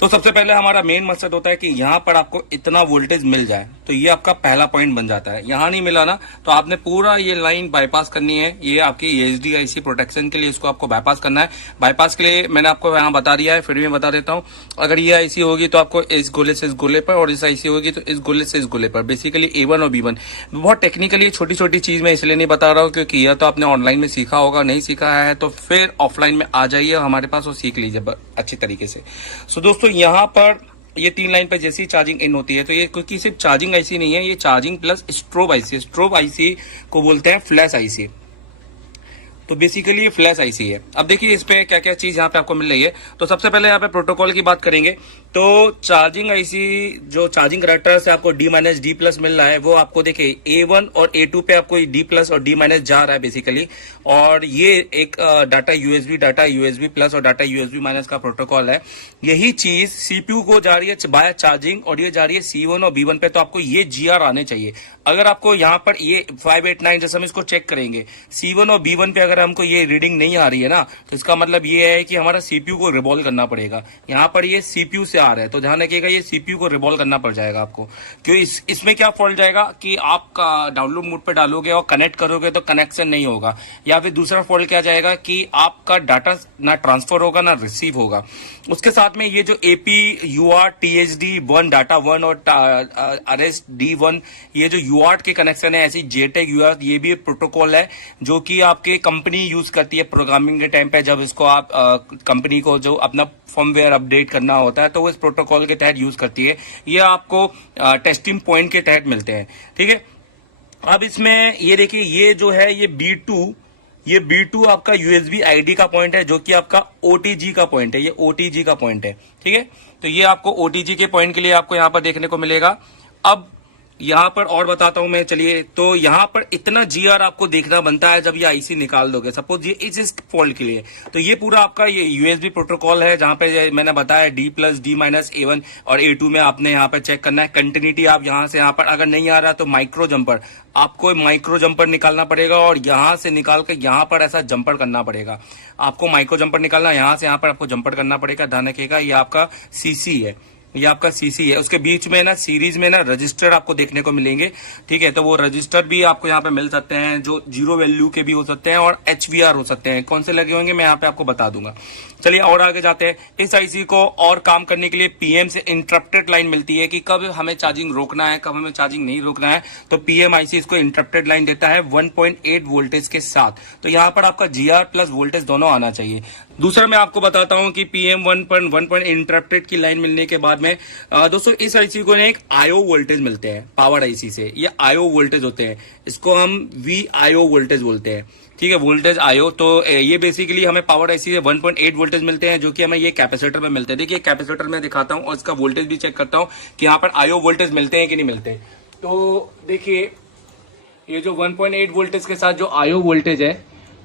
तो सबसे पहले हमारा मेन मकसद होता है कि यहाँ पर आपको इतना वोल्टेज मिल जाए, तो ये आपका पहला पॉइंट बन जाता है। यहाँ नहीं मिला ना, तो आपने पूरा ये लाइन बाईपास करनी है। ये आपकी HDIC प्रोटेक्शन के लिए इसको आपको बाईपास करना है। बाईपास के लिए मैंने आपको यहाँ बता दिया है, फिर भी बता देता हूँ। अगर ये IC होगी तो आपको इस गोले से इस गोले पर, और इस IC होगी तो इस गोले से इस गोले पर। बेसिकली A1 और B1 बहुत टेक्निकली छोटी छोटी चीज मैं इसलिए नहीं बता रहा हूँ क्योंकि यह तो आपने ऑनलाइन में सीखा होगा, नहीं सीखा है तो फिर ऑफलाइन में आ जाइए हमारे पास और सीख लीजिए अच्छी तरीके से। सो दोस्तों यहाँ पर ये 3 लाइन पे जैसी चार्जिंग इन होती है, तो ये क्योंकि सिर्फ चार्जिंग IC नहीं है, ये charging plus strobe IC। Strobe IC को बोलते हैं फ्लैश IC। तो बेसिकली ये फ्लैश IC है। अब देखिए इस पे क्या क्या चीज यहाँ पे आपको मिल रही है। तो सबसे पहले यहाँ पे प्रोटोकॉल की बात करेंगे तो चार्जिंग IC जो चार्जिंग करेक्टर से आपको D-D+ मिल रहा है, वो आपको देखिए A1 और A2 पे आपको D+ और D- जा रहा है बेसिकली। और ये एक डाटा USB+ और डाटा USB- का प्रोटोकॉल है। यही चीज CPU को जा रही है बाय चार्जिंग और ये जा रही है C1 और B1 पे। तो आपको ये GR आने चाहिए। अगर आपको यहाँ पर ये 589 जैसे हम इसको चेक करेंगे, C1 और B1 पे अगर हमको ये रीडिंग नहीं आ रही है ना, तो इसका मतलब ये है कि हमारा CPU को रिवॉल्व करना पड़ेगा। यहाँ पर ये CPU से आ रहा है तो ध्यान रखिएगा, ये CPU को रिवॉल्व करना पड़ जाएगा आपको। क्यों इसमें क्या फॉल्ट जाएगा कि आपका डाउनलोड मोड पे डालोगे और कनेक्ट करोगे तो कनेक्शन नहीं होगा, या फिर दूसरा फॉल्ट क्या जाएगा कि आपका डाटा ना ट्रांसफर होगा ना रिसीव होगा। उसके साथ में ये जो AP UART THD1 डाटा 1 और RSD1 ये जो UART के कनेक्शन है, ऐसी JTAG UART ये भी एक प्रोटोकॉल है जो कि आपके कंपनी यूज करती है प्रोग्रामिंग के टाइम पे। जब इसको आप कंपनी को जो अपना फर्मवेयर अपडेट करना होता है तो वो इस प्रोटोकॉल के तहत यूज करती है। ये आपको टेस्टिंग पॉइंट के तहत मिलते हैं, ठीक है। अब इसमें ये देखिए ये जो है ये B2 आपका USB ID का पॉइंट है, जो कि आपका OTG का पॉइंट है। ये OTG का पॉइंट है, ठीक है। तो ये आपको OTG के पॉइंट के लिए आपको यहाँ पर देखने को मिलेगा। अब यहाँ पर और बताता हूं मैं, चलिए। तो यहाँ पर इतना GR आपको देखना बनता है जब ये IC निकाल दोगे। सपोज ये इस फॉल्ट के लिए, तो ये पूरा आपका ये USB प्रोटोकॉल है जहां पे मैंने बताया D+, D- A1 और A2 में आपने यहाँ पे चेक करना है कंटिन्यूटी। आप यहाँ से यहाँ पर अगर नहीं आ रहा तो माइक्रो जंपर, आपको माइक्रो जंपर निकालना पड़ेगा और यहाँ से निकाल के यहाँ पर ऐसा जंपर करना पड़ेगा। आपको माइक्रो जंपर निकालना, यहाँ से यहाँ पर आपको जंपर करना पड़ेगा। ध्यान रखिएगा ये आपका CC है, ये आपका CC है। उसके बीच में ना सीरीज में ना रजिस्टर आपको देखने को मिलेंगे, ठीक है। तो वो रजिस्टर भी आपको यहाँ पे मिल सकते हैं, जो 0 वैल्यू के भी हो सकते हैं और HVR हो सकते हैं। कौन से लगे होंगे मैं यहाँ पे आपको बता दूंगा। चलिए और आगे जाते हैं। इस IC को और काम करने के लिए PM से इंटरप्टेड लाइन मिलती है कि कब हमें चार्जिंग रोकना है, कब हमें चार्जिंग नहीं रोकना है। तो PM IC इसको इंटरप्टेड लाइन देता है 1.8 वोल्टेज के साथ। तो यहाँ पर आपका GR प्लस वोल्टेज दोनों आना चाहिए। दूसरा मैं आपको बताता हूं कि PM 1.1 इंटरप्टेड की लाइन मिलने के बाद में दोस्तों इस IC को एक IO वोल्टेज मिलते हैं पावर IC से। ये IO वोल्टेज होते हैं, इसको हम VIO वोल्टेज बोलते हैं, ठीक है। Voltage IO। तो ये बेसिकली हमें पावर IC से 1.8 वोल्टेज मिलते हैं, जो कि हमें ये कैपेसिटर में मिलते हैं। देखिए कैपेसिटर में दिखाता हूं और इसका वोल्टेज भी चेक करता हूं कि यहाँ पर IO वोल्टेज मिलते हैं कि नहीं मिलते। तो देखिए ये जो 1.8 वोल्टेज के साथ जो IO वोल्टेज है,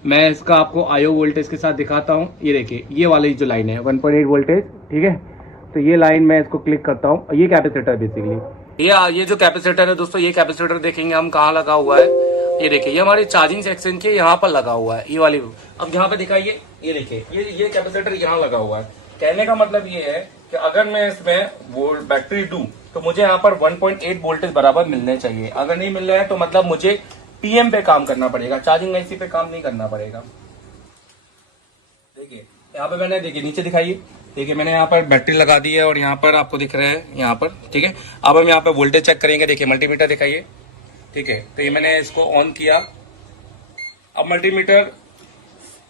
मैं इसका आपको IO वोल्टेज के साथ दिखाता हूं। ये देखिए ये वाली जो लाइन है 1.8 वोल्टेज, ठीक है। तो ये लाइन मैं इसको क्लिक करता हूं, ये कैपेसिटर बेसिकली ये जो कैपेसिटर है दोस्तों, ये कैपेसिटर देखेंगे हम कहाँ लगा हुआ है। ये देखिए ये हमारी चार्जिंग सेक्शन के यहाँ पर लगा हुआ है, ये वाली। अब यहाँ पे दिखाइए, ये देखिए ये कैपेसिटर यहाँ लगा हुआ है। कहने का मतलब ये है कि अगर मैं इसमें वो बैटरी दूं तो मुझे यहाँ पर 1.8 वोल्टेज बराबर मिलने चाहिए। अगर नहीं मिल रहा है तो मतलब मुझे PM पे काम करना पड़ेगा, चार्जिंग IC पे काम नहीं करना पड़ेगा। देखिए यहाँ पे मैंने, देखिए नीचे दिखाइए, देखिए मैंने यहाँ पर बैटरी लगा दी है और यहाँ पर आपको दिख रहा है यहाँ पर, ठीक है। अब हम यहाँ पे वोल्टेज चेक करेंगे। देखिए मल्टीमीटर दिखाइए, ठीक है। तो ये मैंने इसको ऑन किया। अब मल्टीमीटर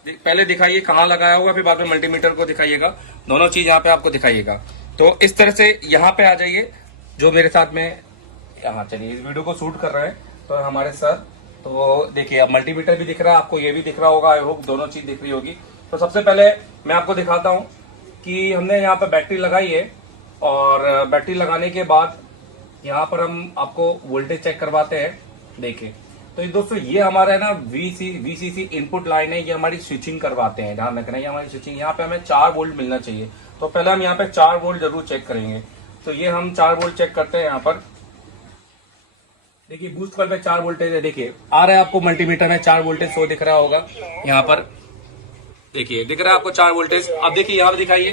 पहले दिखाइए कहाँ लगाया होगा, फिर बाद में मल्टीमीटर को दिखाइएगा। दोनों चीज यहाँ पे आपको दिखाइएगा। तो इस तरह से यहाँ पे आ जाइए, जो मेरे साथ में यहाँ, चलिए इस वीडियो को शूट कर रहे हैं तो हमारे सर। तो देखिए अब मल्टीमीटर भी दिख रहा है आपको, ये भी दिख रहा होगा, आई होप दोनों चीज दिख रही होगी। तो सबसे पहले मैं आपको दिखाता हूँ कि हमने यहाँ पर बैटरी लगाई है और बैटरी लगाने के बाद यहाँ पर हम आपको वोल्टेज चेक करवाते हैं। देखिए तो दोस्तों ये हमारा है ना VCC इनपुट लाइन है, ये हमारी स्विचिंग करवाते हैं। ध्यान रखना ये हमारी स्विचिंग, यहाँ पे हमें 4 वोल्ट मिलना चाहिए। तो पहले हम यहाँ पे 4 वोल्ट जरूर चेक करेंगे। तो ये हम 4 वोल्ट चेक करते हैं यहाँ पर। देखिए बूस्ट पर 4 वोल्टेज है, देखिए आ रहा है आपको मल्टीमीटर में 4 वोल्टेज शो दिख रहा होगा यहाँ पर। देखिए दिख रहा है आपको 4 वोल्टेज। अब देखिए यहाँ पे दिखाइए,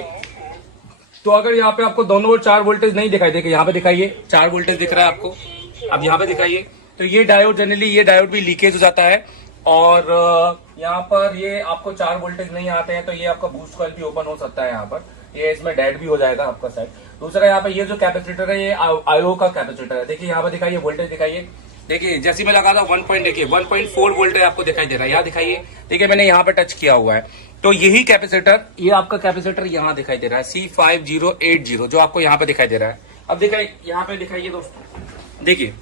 तो अगर यहाँ पे आपको दोनों 4 वोल्टेज नहीं दिखाई, देखिए यहाँ पे दिखाइए 4 वोल्टेज दिख रहा है आपको, अब यहाँ पे दिखाइए, तो ये डायोड जनरली ये डायोड भी लीकेज हो जाता है और यहाँ पर ये आपको 4 वोल्टेज नहीं आते हैं तो ये आपका बूस्ट कॉइल भी ओपन हो सकता है। यहाँ पर ये इसमें डेड भी हो जाएगा आपका साइड। दूसरा यहाँ पे ये जो कैपेसिटर है ये आईओ का कैपेसिटर है। देखिए यहाँ पे दिखाइए, वोल्टेज दिखाइए, देखिए जैसे मैं लगा था 1.4 वोल्टेज आपको दिखाई दे रहा है। यहाँ दिखाइए, देखिए मैंने यहाँ पे टच किया हुआ है। तो यही कैपेसिटर, ये आपका कैपेसिटर यहाँ दिखाई दे रहा है C5080 जो आपको यहाँ पे दिखाई दे रहा है। अब दिखाइए, यहाँ पे दिखाइए दोस्तों, देखिए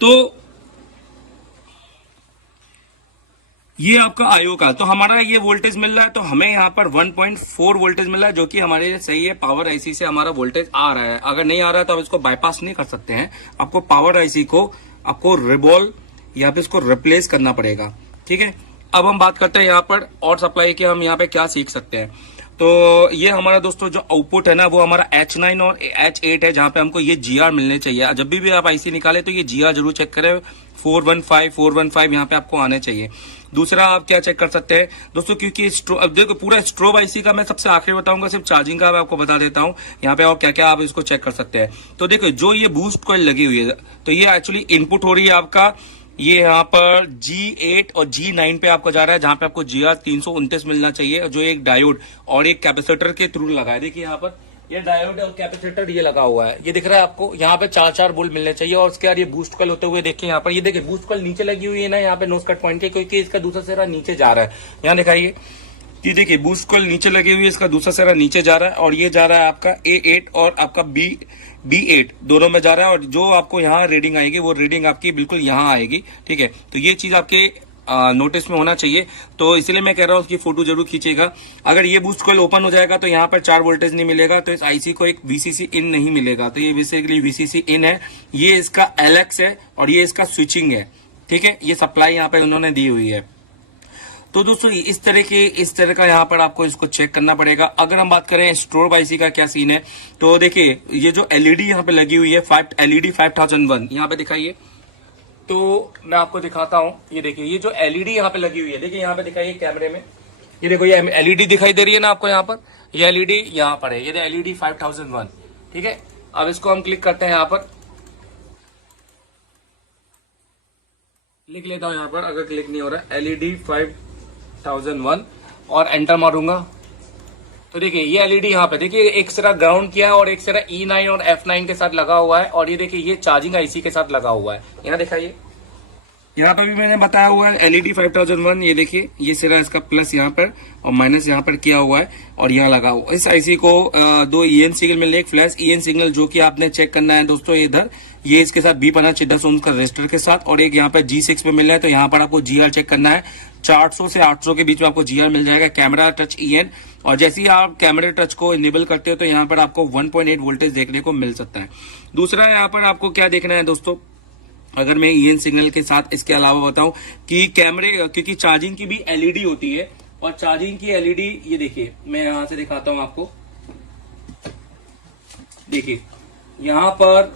तो ये आपका आईओ का, तो हमारा ये वोल्टेज मिल रहा है, तो हमें यहाँ पर 1.4 वोल्टेज मिल रहा है जो कि हमारे लिए सही है। पावर आईसी से हमारा वोल्टेज आ रहा है। अगर नहीं आ रहा है तो आप इसको बाईपास नहीं कर सकते हैं। आपको पावर आईसी को आपको रिबॉल या फिर इसको रिप्लेस करना पड़ेगा। ठीक है, अब हम बात करते हैं यहाँ पर और सप्लाई के, हम यहाँ पे क्या सीख सकते हैं। तो ये हमारा दोस्तों जो आउटपुट है ना वो हमारा H9 और H8 है, जहां पे हमको ये GR मिलने चाहिए। जब भी आप आईसी निकाले तो ये GR जरूर चेक करें, 415 यहाँ पे आपको आने चाहिए। दूसरा आप क्या चेक कर सकते हैं दोस्तों, क्योंकि अब देखो पूरा स्ट्रोब आईसी का मैं सबसे आखिरी बताऊंगा, सिर्फ चार्जिंग का मैं आपको बता देता हूं यहाँ पे और क्या क्या आप इसको चेक कर सकते हैं। तो देखो जो ये बूस्ट कॉइल लगी हुई है तो ये एक्चुअली इनपुट हो रही है आपका, ये यहाँ पर G8 और G9 पे आपको जा रहा है, जहां पे आपको GR 329 मिलना चाहिए, जो एक डायोड और एक कैपेसिटर के थ्रू लगा है। देखिए यहाँ पर ये डायोड और कैपेसिटर ये लगा हुआ है, ये दिख रहा है आपको। यहाँ पे 4 वोल्ट मिलने चाहिए और उसके बाद ये बूस्ट कॉइल होते हुए देखिए यहाँ पर, ये देखिए बूस्ट कॉइल नीचे लगी हुई है ना यहाँ पे नोज कट पॉइंट के, क्योंकि इसका दूसरा सिरा नीचे जा रहा है। यहाँ दिखाइए, ये देखिए बूस्ट कॉइल नीचे लगी हुई है, इसका दूसरा सिरा नीचे जा रहा है और ये जा रहा है आपका A8 और आपका B8 दोनों में जा रहा है। और जो आपको यहाँ रीडिंग आएगी वो रीडिंग आपकी बिल्कुल यहाँ आएगी। ठीक है, तो ये चीज आपके नोटिस में होना चाहिए, तो इसलिए मैं कह रहा हूँ उसकी फोटो जरूर खींचेगा। अगर ये बूस्ट कॉइल ओपन हो जाएगा तो यहाँ पर 4 वोल्टेज नहीं मिलेगा, तो इस आईसी को एक VCC इन नहीं मिलेगा। तो ये बेसिकली VCC इन है, ये इसका LX है और ये इसका स्विचिंग है। ठीक है, ये सप्लाई यहाँ पे उन्होंने दी हुई है। तो दोस्तों इस तरह का यहाँ पर आपको इसको चेक करना पड़ेगा। अगर हम बात करें स्ट्रोब आईसी का क्या सीन है, तो देखिए ये जो एलईडी यहाँ पे लगी हुई है LED 5001 यहाँ पे दिखाइए, तो मैं आपको दिखाता हूँ। ये देखिए ये जो एलईडी यहाँ पे लगी हुई है, देखिए यहाँ पे दिखाइए कैमरे में, ये देखो ये एलईडी दिखाई दे रही है ना आपको यहाँ पर, ये एलईडी यहाँ पर है, ये LED 5001। ठीक है, अब इसको हम क्लिक करते हैं, यहाँ पर लिख लेता हूँ यहाँ पर, अगर क्लिक नहीं हो रहा है LED 5001 और एंटर मारूंगा तो देखिए ये एलईडी यहाँ पे देखिए एक सिरा ग्राउंड किया है और एक सिरा E9 और F9 के साथ लगा हुआ है, और ये देखिए ये चार्जिंग आईसी के साथ लगा हुआ है। यहाँ दिखाइए, यहाँ पर भी मैंने बताया हुआ है LED 5001, ये देखिए ये सिरा इसका प्लस यहाँ पर और माइनस यहाँ पर किया हुआ है और यहाँ लगा हुआ। इस आईसी को 2 EN सिग्नल मिल रहे, एक फ्लैश EN सिग्नल जो कि आपने चेक करना है दोस्तों इधर, ये इसके साथ B15 ओम का रजिस्टर के साथ, और एक यहाँ पे G6 पे मिल रहा है, तो यहाँ पर आपको GR चेक करना है। 400 से 800 के बीच में आपको GR मिल जाएगा। कैमरा टच EN, और जैसे ही आप कैमरे टच को इनेबल करते हो तो यहाँ पर आपको 1.8 वोल्टेज देखने को मिल सकता है। दूसरा यहाँ पर आपको क्या देखना है दोस्तों, अगर मैं EN सिग्नल के साथ इसके अलावा बताऊं कि कैमरे, क्योंकि चार्जिंग की भी LED होती है, और चार्जिंग की LED ये देखिए मैं यहां से दिखाता हूं आपको, देखिए यहां पर,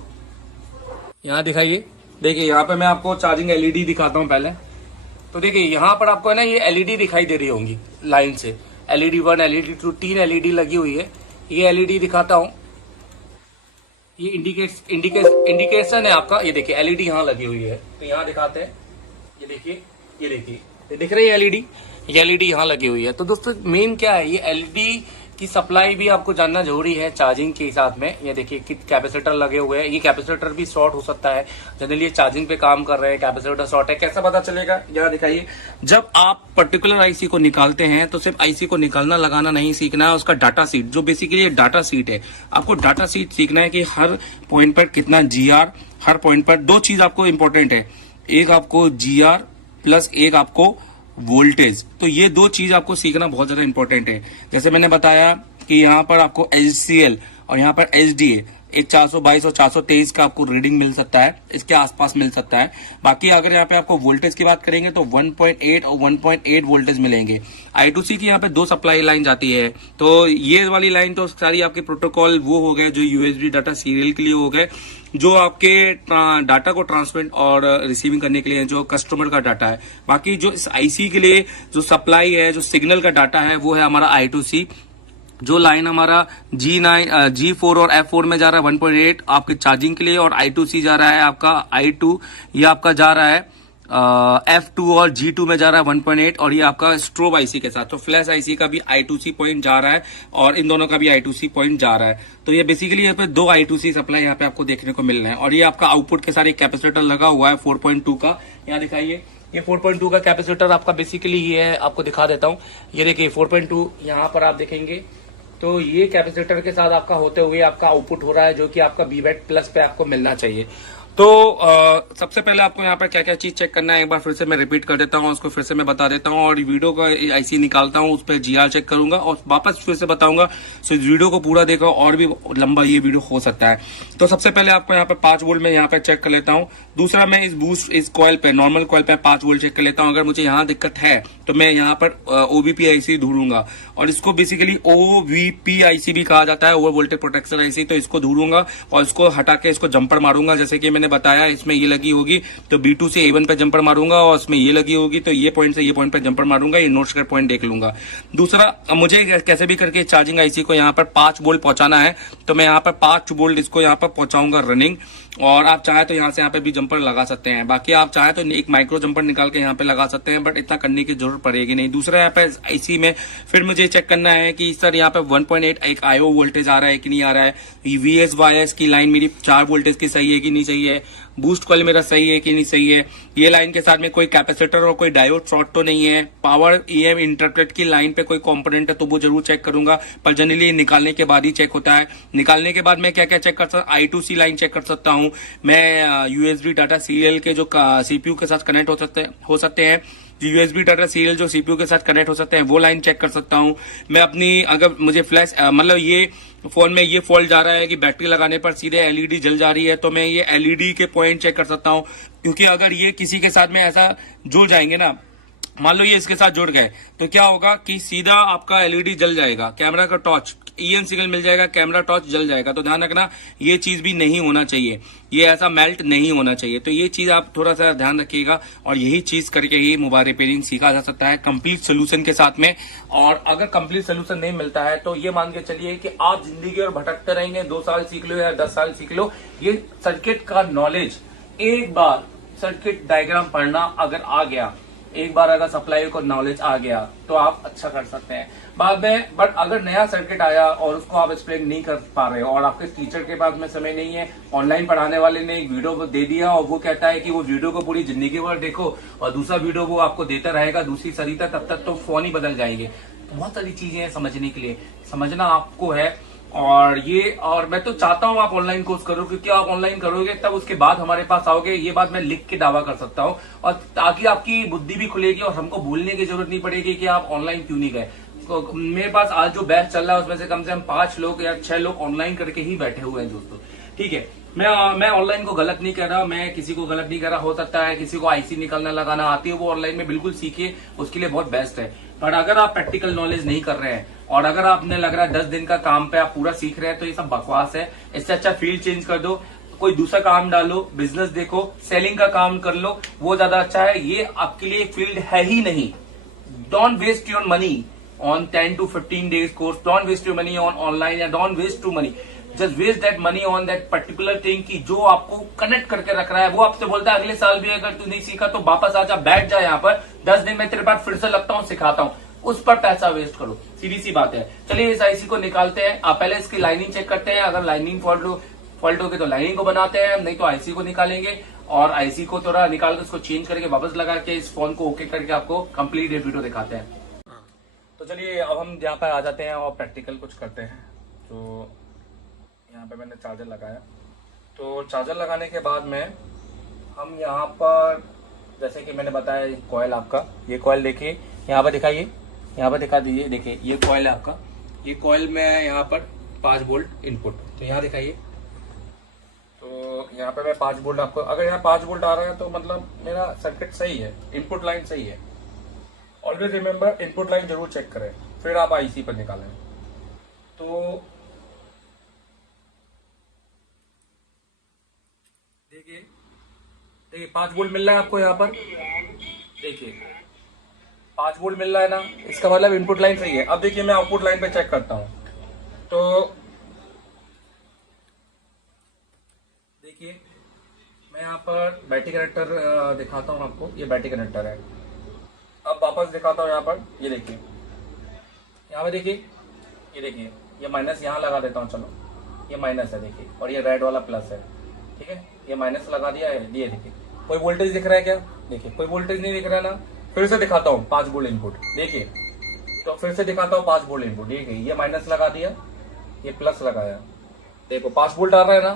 यहां दिखाइए, देखिए यहां पर मैं आपको चार्जिंग LED दिखाता हूं पहले। तो देखिए यहां पर आपको है ना ये LED दिखाई दे रही होंगी लाइन से, LED 1 LED 2 3 LED लगी हुई है। ये LED दिखाता हूं, ये इंडिकेशन है आपका, ये देखिए LED यहाँ लगी हुई है, तो यहाँ दिखाते हैं, ये देखिए ये दिख रही है LED, ये LED यहाँ लगी हुई है। तो दोस्तों मेन क्या है, ये LED की सप्लाई भी आपको जानना जरूरी है चार्जिंग के साथ में। ये देखिए कि कैपेसिटर लगे हुए हैं, ये कैपेसिटर भी शॉर्ट हो सकता है, जनरली ये चार्जिंग पे काम कर रहे हैं, कैपेसिटर शॉर्ट है, कैसा पता चलेगा, यहाँ दिखाइए। जब आप पर्टिकुलर आईसी को निकालते हैं तो सिर्फ आईसी को निकालना लगाना नहीं सीखना है, उसका डाटा सीट, जो बेसिकली डाटा सीट है, आपको डाटा सीट सीखना है कि हर पॉइंट पर कितना GR, हर पॉइंट पर 2 चीज आपको इंपॉर्टेंट है, एक आपको GR प्लस एक आपको वोल्टेज। तो ये 2 चीज आपको सीखना बहुत ज्यादा इंपॉर्टेंट है। जैसे मैंने बताया कि यहाँ पर आपको HCL और यहाँ पर HDA, एक 422 और 423 का आपको रीडिंग मिल सकता है, इसके आसपास मिल सकता है। बाकी अगर यहाँ पे आपको वोल्टेज की बात करेंगे तो 1.8 और 1.8 वोल्टेज मिलेंगे। I2C की यहाँ पे 2 सप्लाई लाइन जाती है, तो ये वाली लाइन तो सारी आपके प्रोटोकॉल वो हो गए जो USB डाटा सीरियल के लिए हो गए, जो आपके डाटा को ट्रांसमिट और रिसीविंग करने के लिए जो कस्टमर का डाटा है। बाकी जो इस आईसी के लिए जो सप्लाई है, जो सिग्नल का डाटा है, वो है हमारा I2C जो लाइन हमारा G4 और F4 में जा रहा है 1.8 आपके चार्जिंग के लिए, और I2C जा रहा है आपका I2, ये आपका जा रहा है F2 और G2 में जा रहा है 1.8, और ये आपका स्ट्रोब आईसी के साथ। तो फ्लैश आईसी का भी I2C पॉइंट जा रहा है और इन दोनों का भी I2C पॉइंट जा रहा है। तो ये बेसिकली यहाँ पे दो I2C सप्लाई यहाँ पे आपको देखने को मिल रहे हैं। और ये आपका आउटपुट के साथ एक कैपेसिटर लगा हुआ है 4.2 का, यहाँ दिखाइए। ये 4.2 का कैपेसिटर आपका बेसिकली ये है, आपको दिखा देता हूँ। ये देखिए 4.2 यहाँ पर आप देखेंगे, तो ये कैपेसिटर के साथ आपका होते हुए आपका आउटपुट हो रहा है, जो कि आपका बीबैट प्लस पे आपको मिलना चाहिए। तो सबसे पहले आपको यहाँ पर क्या क्या चीज चेक करना है, एक बार फिर से मैं रिपीट कर देता हूँ, उसको फिर से मैं बता देता हूँ। और वीडियो का आईसी निकालता हूँ, उस पर जीआर चेक करूंगा और वापस फिर से बताऊंगा। सो इस वीडियो को पूरा देखो, और भी लंबा ये वीडियो हो सकता है। तो सबसे पहले आपको यहाँ पे 5 वोल्ट में यहाँ पे चेक कर लेता हूँ। दूसरा मैं इस कॉइल पे, नॉर्मल कॉइल पे 5 वोल्ट चेक कर लेता हूँ। अगर मुझे यहाँ दिक्कत है तो मैं यहाँ पर ओवीपी आईसी ढूंढूंगा, और इसको बेसिकली ओवीपी आईसी भी कहा जाता है, ओवर वोल्टेज प्रोटेक्शन आईसी। तो इसको ढूंढूंगा और इसको हटा के इसको जंपर मारूंगा, जैसे कि मैंने बताया इसमें ये लगी होगी तो B2 से A1 पे जंपर मारूंगा, और इसमें ये लगी होगी तो ये पॉइंट से ये पॉइंट पे जंपर मारूंगा, ये नोट्स का पॉइंट देख लूंगा। दूसरा, मुझे कैसे भी करके चार्जिंग आईसी को यहाँ पर 5 वोल्ट पहुंचाना है, तो मैं यहाँ पर 5 वोल्ट इसको यहाँ पर पहुंचाऊंगा रनिंग। और आप चाहे तो यहाँ से यहाँ पे भी जंपर लगा सकते हैं, बाकी आप चाहे तो एक माइक्रो जंपर निकाल के यहाँ पे लगा सकते हैं, बट इतना करने की जरूरत पड़ेगी नहीं। दूसरा यहाँ पे आईसी में फिर मुझे चेक करना है कि सर यहाँ पे 1.8 एक IO वोल्टेज आ रहा है कि नहीं आ रहा है, VS वायस की लाइन मेरी 4 वोल्टेज की सही है कि नहीं सही है, बूस्ट कॉइल मेरा सही है कि नहीं सही है, ये लाइन के साथ में कोई कैपेसिटर और कोई डायोड शॉर्ट तो नहीं है, पावर EM इंटरप्रेट की लाइन पे कोई कंपोनेंट है तो वो जरूर चेक करूंगा, पर जनरली निकालने के बाद ही चेक होता है। निकालने के बाद मैं क्या क्या चेक कर सकता हूँ, I2C लाइन चेक कर सकता हूँ मैं, USB डाटा सीरियल के जो CPU के साथ कनेक्ट हो सकते हैं, USB डाटा सीरियल जो CPU के साथ कनेक्ट हो सकते हैं वो लाइन चेक कर सकता हूं मैं अपनी। अगर मुझे फ्लैश मतलब ये फोन में ये फॉल्ट जा रहा है कि बैटरी लगाने पर सीधे LED जल जा रही है, तो मैं ये LED के पॉइंट चेक कर सकता हूं, क्योंकि अगर ये किसी के साथ में ऐसा जुड़ जाएंगे ना, मान लो ये इसके साथ जुड़ गए, तो क्या होगा कि सीधा आपका LED जल जाएगा, कैमरा का टॉर्च EN सिग्नल मिल जाएगा, कैमरा टॉर्च जल जाएगा। तो ध्यान रखना, ये चीज भी नहीं होना चाहिए, ये ऐसा मेल्ट नहीं होना चाहिए। तो ये चीज आप थोड़ा सा ध्यान रखिएगा, और यही चीज करके ही मोबाइल रिपेयरिंग सीखा जा सकता है कंप्लीट सोल्यूशन के साथ में। और अगर कंप्लीट सोल्यूशन नहीं मिलता है तो ये मान के चलिए कि आप जिंदगी और भटकते रहेंगे, 2 साल सीख लो या 10 साल सीख लो, ये सर्किट का नॉलेज, एक बार सर्किट डायग्राम पढ़ना अगर आ गया, एक बार अगर सप्लाई को नॉलेज आ गया तो आप अच्छा कर सकते हैं बाद में। बट अगर नया सर्किट आया और उसको आप एक्सप्लेन नहीं कर पा रहे हो, और आपके टीचर के पास में समय नहीं है, ऑनलाइन पढ़ाने वाले ने एक वीडियो को दे दिया और वो कहता है कि वो वीडियो को पूरी जिंदगी भर देखो, और दूसरा वीडियो वो आपको देता रहेगा दूसरी सरिता, तब तक तो फोन ही बदल जाएंगे। बहुत सारी चीजें हैं समझने के लिए, समझना आपको है। और मैं तो चाहता हूं आप ऑनलाइन कोर्स करो, क्योंकि आप ऑनलाइन करोगे तब उसके बाद हमारे पास आओगे, ये बात मैं लिख के दावा कर सकता हूं, और ताकि आपकी बुद्धि भी खुलेगी और हमको भूलने की जरूरत नहीं पड़ेगी कि आप ऑनलाइन क्यों नहीं गए। तो मेरे पास आज जो बैच चल रहा है उसमें से कम 5 लोग या 6 लोग ऑनलाइन करके ही बैठे हुए हैं दोस्तों, ठीक है। मैं ऑनलाइन को गलत नहीं कर रहा, मैं किसी को गलत नहीं कर रहा। हो सकता है किसी को आईसी निकालना लगाना आती है, वो ऑनलाइन में बिल्कुल सीखिए, उसके लिए बहुत बेस्ट है। पर अगर आप प्रैक्टिकल नॉलेज नहीं कर रहे हैं, और अगर आपने लग रहा है 10 दिन का काम पे आप पूरा सीख रहे हैं, तो ये सब बकवास है। इससे अच्छा फील्ड चेंज कर दो, कोई दूसरा काम डालो, बिजनेस देखो, सेलिंग का काम कर लो, वो ज्यादा अच्छा है। ये आपके लिए फील्ड है ही नहीं। Don't waste your money on 10 to 15 days course, don't waste your money on online, and don't waste too money, just waste that money on that particular thing कि जो आपको कनेक्ट करके रख रहा है। वो आपसे बोलता है अगले साल भी अगर तू नहीं सीखा तो वापस आजा, बैठ जा यहाँ पर, 10 दिन में तेरे पास फिर से लगता हूँ, सिखाता हूँ, उस पर पैसा वेस्ट करो, सीधी सी बात है। चलिए इस आईसी को निकालते हैं। आप पहले इसकी लाइनिंग चेक करते हैं, अगर लाइनिंग फॉल्ट होगी तो लाइनिंग को बनाते हैं, नहीं तो आईसी को निकालेंगे, और आईसी को थोड़ा निकाल कर उसको चेंज करके वापस लगा के इस फोन को ओके करके आपको कंप्लीट वीडियो दिखाते हैं। तो चलिए अब हम यहाँ पर आ जाते हैं और प्रैक्टिकल कुछ करते हैं। तो यहाँ पे मैंने चार्जर लगाया, तो चार्जर लगाने के बाद में हम यहाँ पर, जैसे कि मैंने बताया, कॉइल आपका, ये कॉइल देखिए यहाँ पर दिखाइए, यहाँ पर दिखा दीजिए, देखिए ये कॉइल है आपका, ये कॉइल में है यहाँ पर 5 वोल्ट इनपुट, तो यहाँ दिखाइए। तो यहाँ पे मैं 5 वोल्ट आपको, अगर यहाँ 5 वोल्ट आ रहा है तो मतलब मेरा सर्किट सही है, इनपुट लाइन सही है। ऑलवेज रिमेंबर, इनपुट लाइन जरूर चेक करें, फिर आप आईसी पर निकालें। तो देखिए 5 वोल्ट मिल रहा है आपको यहाँ पर, देखिए 5 वोल्ट मिल रहा है ना, इसका मतलब इनपुट लाइन सही है। अब देखिए मैं आउटपुट लाइन पे चेक करता हूँ, तो देखिए मैं यहाँ पर बैटरी कनेक्टर दिखाता हूँ आपको। ये बैटरी कनेक्टर है। अब वापस दिखाता हूँ यहाँ पर। ये देखिए यहाँ पे देखिए, ये देखिए ये माइनस यहाँ लगा देता हूँ। चलो ये माइनस है देखिए, और ये रेड वाला प्लस है। ठीक है, ये माइनस लगा दिया है। ये देखिए कोई वोल्टेज दिख रहा है क्या? देखिए कोई वोल्टेज नहीं दिख रहा है ना। फिर से दिखाता हूँ 5 वोल्ट इनपुट। देखिए तो फिर से दिखाता हूँ 5 वोल्ट इनपुट। देखिए ये माइनस लगा दिया, ये प्लस लगाया। देखो 5 वोल्ट आ रहा है ना।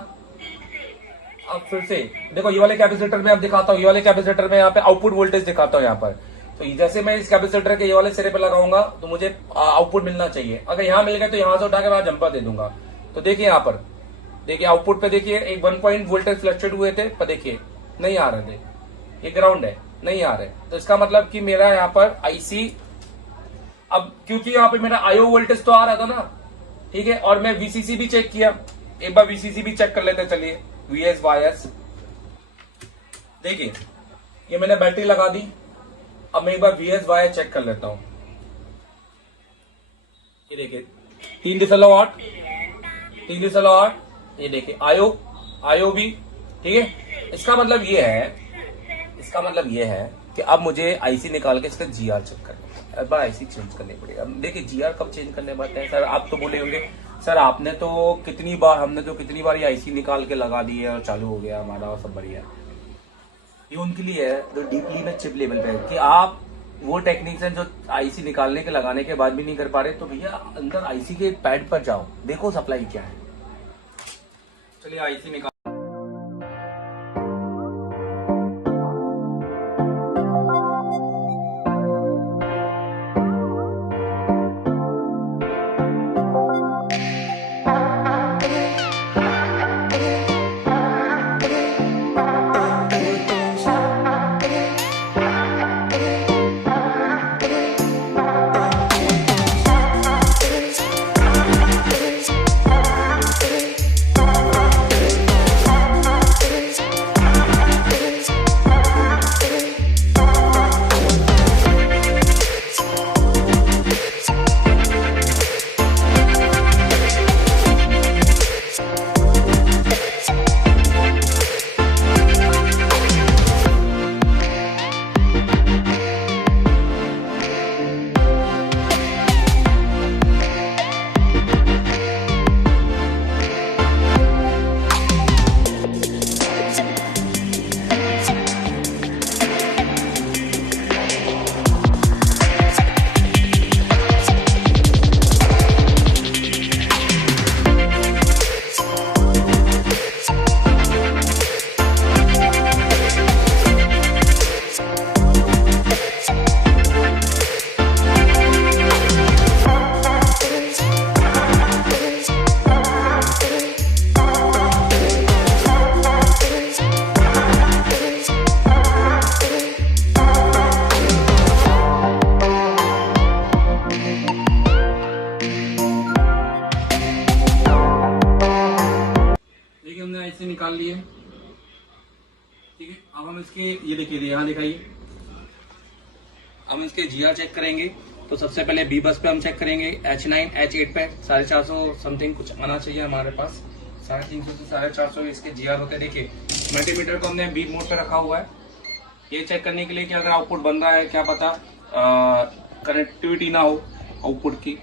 अब फिर से देखो ये वाले कैपेसिटर में अब दिखाता हूँ। ये वाले कैपेसिटर में यहाँ पे आउटपुट वोल्टेज दिखाता हूँ यहाँ पर। तो जैसे मैं इस कैपेसिटर के ये वाले सिरे पे लगाऊंगा तो मुझे आउटपुट मिलना चाहिए। अगर यहाँ मिल गया तो यहाँ से उठा के वहां जंपर दे दूंगा। तो देखिए यहाँ पर, देखिए आउटपुट पे देखिए एक 1 पॉइंट वोल्टेज फ्लक्चुएट हुए थे, पर देखिए नहीं आ रहे थे। ये ग्राउंड है, नहीं आ रहे। तो इसका मतलब कि मेरा यहाँ पर आईसी, अब क्योंकि यहाँ पे मेरा आईओ वोल्टेज तो आ रहा था ना, ठीक है, और मैं वीसीसी भी चेक किया। एक बार वीसीसी भी चेक कर लेते। चलिए वीएस वायस, देखिए ये मैंने बैटरी लगा दी। अब मैं एक बार वीएस वायर चेक कर लेता हूं। ये देखिए 3 dB, ये देखिए आईओ भी, ठीक है। इसका मतलब ये है कि अब मुझे आईसी निकाल के इसका जीआर चेक करना है। एक बार आईसी चेंज करनी पड़ेगी। अब देखिए जीआर कब चेंज करने बात है? सर आप तो बोले होंगे सर आपने तो कितनी बार ये आईसी निकाल के लगा दी है और चालू हो गया हमारा और सब बढ़िया है। ये उनके लिए है जो डीपली में चिप लेवल पे है, कि आप वो टेक्निक्स हैं जो आईसी निकालने के लगाने के बाद भी नहीं कर पा रहे। तो भैया अंदर आईसी के पैड पर जाओ, देखो सप्लाई क्या है। चलिए आईसी निकाल। ऐसे निकाल लिए, ठीक है। अब हम इसके ये देखिए यहाँ दिखाइए, हम इसके जीआर चेक करेंगे। तो सबसे पहले बी बस पे हम चेक करेंगे H9 H8 पे 450 समथिंग कुछ आना चाहिए हमारे पास। 350 से 450 इसके जीआर होते हैं। देखिए मल्टीमीटर को हमने बी मोड पे रखा हुआ है, ये चेक करने के लिए कि अगर आउटपुट बन रहा है, क्या पता कनेक्टिविटी ना हो आउटपुट की,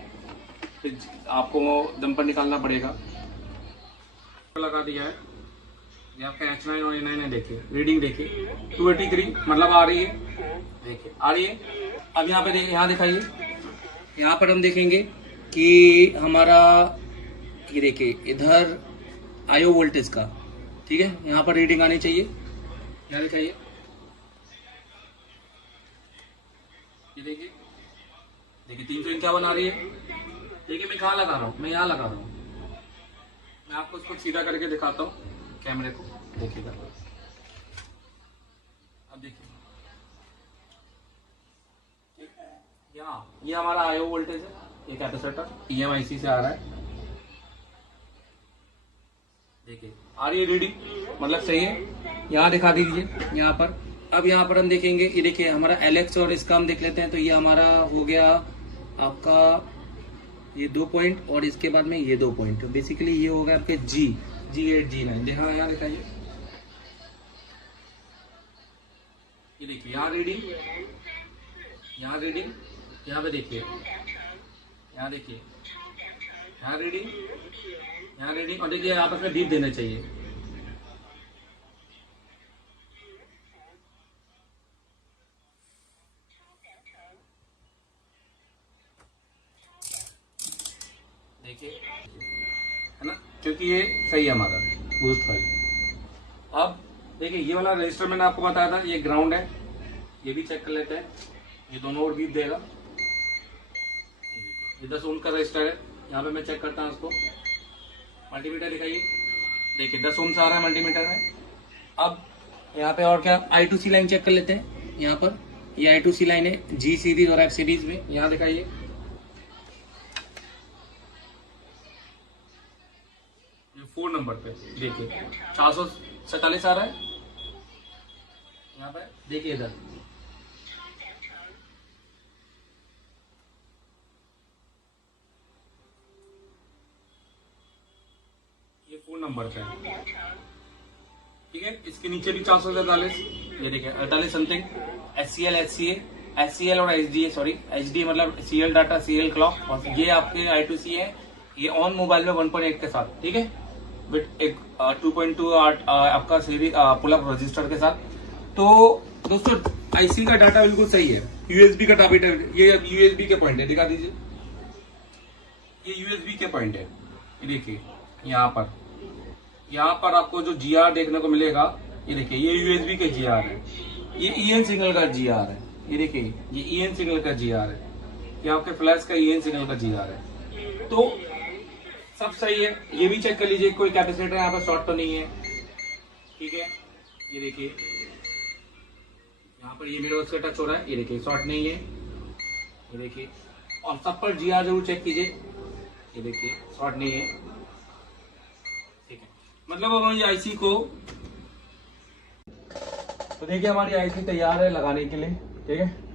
फिर आपको डंपर निकालना पड़ेगा। लगा दिया है, ये आपका H9 और A9 है। देखिए रीडिंग देखिए 283 मतलब आ रही है, देखिए आ रही है। अब यहाँ पे देखिए, यहाँ दिखाइए, यहाँ पर हम देखेंगे कि हमारा ये देखिए इधर आईओ वोल्टेज का, ठीक है, यहाँ पर रीडिंग आनी चाहिए। यहाँ दिखाइए, ये देखिए 351 आ रही है। देखिए मैं कहाँ लगा रहा हूँ, मैं यहाँ लगा रहा हूँ। मैं आपको इसको सीधा करके दिखाता हूँ कैमरे को, देखिएगा। अब देखिए यहाँ ये हमारा आईओ वोल्टेज है, ये कैपेसिटर EMIC से आ रहा है। देखिए आ रही है रीडिंग, मतलब सही है। यहाँ दिखा दीजिए यहाँ पर। अब यहाँ पर हम देखेंगे, ये देखिए हमारा LX और इसका हम देख लेते हैं। तो ये हमारा हो गया आपका ये 2 पॉइंट और इसके बाद में ये 2 पॉइंट। बेसिकली ये होगा आपके G8 G9। देखा यहाँ दिखाइए, ये देखिए यहाँ रीडिंग, यहाँ रीडिंग, यहाँ पे देखिए, यहाँ देखिए, यहाँ रीडिंग, यहाँ रीडिंग, और देखिए आपस में बीप देना चाहिए। देखिए है ना, क्योंकि ये सही है हमारा बूस्ट फाइल। अब देखिए ये वाला रजिस्टर मैंने आपको बताया था, ये ग्राउंड है, ये भी चेक कर लेते हैं। ये दोनों और बीप देगा। ये 10 ओम का रजिस्टर है, यहाँ पे मैं चेक करता हूँ इसको। मल्टीमीटर दिखाइए, देखिए 10 ओम से आ रहा है मल्टीमीटर में। अब यहाँ पे और क्या, I2C लाइन चेक कर लेते हैं। यहाँ पर ये I2C लाइन है G सीरीज और F सीरीज में। यहाँ दिखाइए, ये 4 नंबर पे देखिए 447 आ रहा है। यहाँ पे देखिए इधर, ये 4 नंबर पे है, ठीक है। इसके नीचे भी 447, ये देखिए 48 समथिंग। SCL और HDA, सॉरी HD मतलब CL डाटा, CL क्लॉक, और ये आपके I2C है। ये ऑन मोबाइल में 1.8 के साथ, ठीक है, विद एक 2.2 आपका सीरीज पुल अप रजिस्टर के साथ। तो दोस्तों IC का डाटा बिल्कुल सही है। USB का डाटा, ये USB के पॉइंट है, दिखा दीजिए, ये USB के पॉइंट है। ये देखिए यहाँ पर आपको जो GR देखने को मिलेगा, ये देखिए ये USB के GR है, ये EN सिग्नल का GR है। ये देखिए ये EN सिग्नल का GR है, ये आपके फ्लैश का EN सिग्नल का GR है। तो सब सही है। ये भी चेक कर लीजिए, कोई कैपेसिटर यहाँ पर शॉर्ट तो नहीं है, ठीक है। ये देखिए यहाँ पर ये मेरे उससे टच हो रहा है, ये देखिए शॉर्ट नहीं है, ये देखिए। और सब पर GR जरूर चेक कीजिए, ये देखिए शॉर्ट नहीं है, ठीक है। मतलब अब ये IC को, तो देखिए हमारी IC तैयार है लगाने के लिए, ठीक है।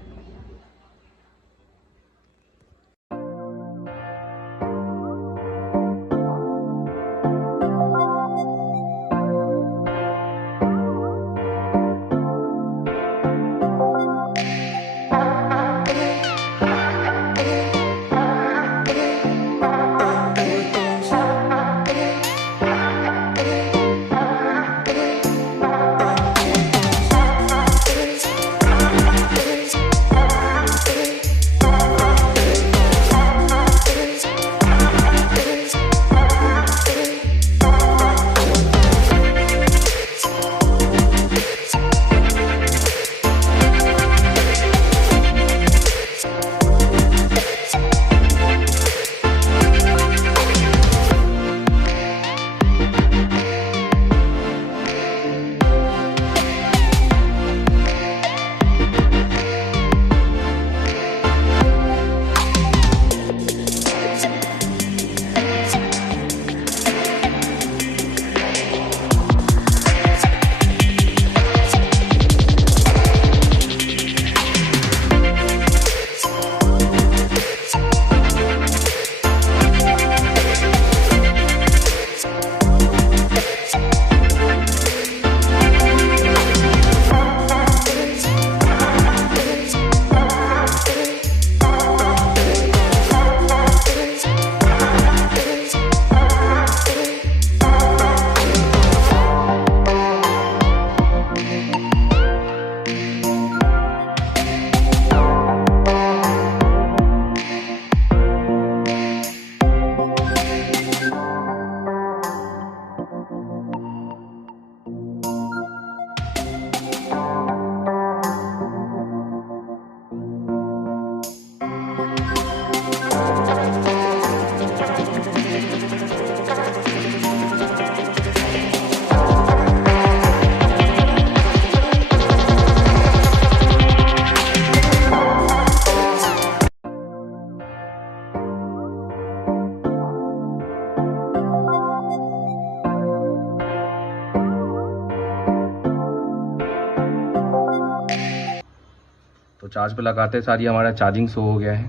तो चार्ज पे लगाते सारी हमारा चार्जिंग शो हो गया है,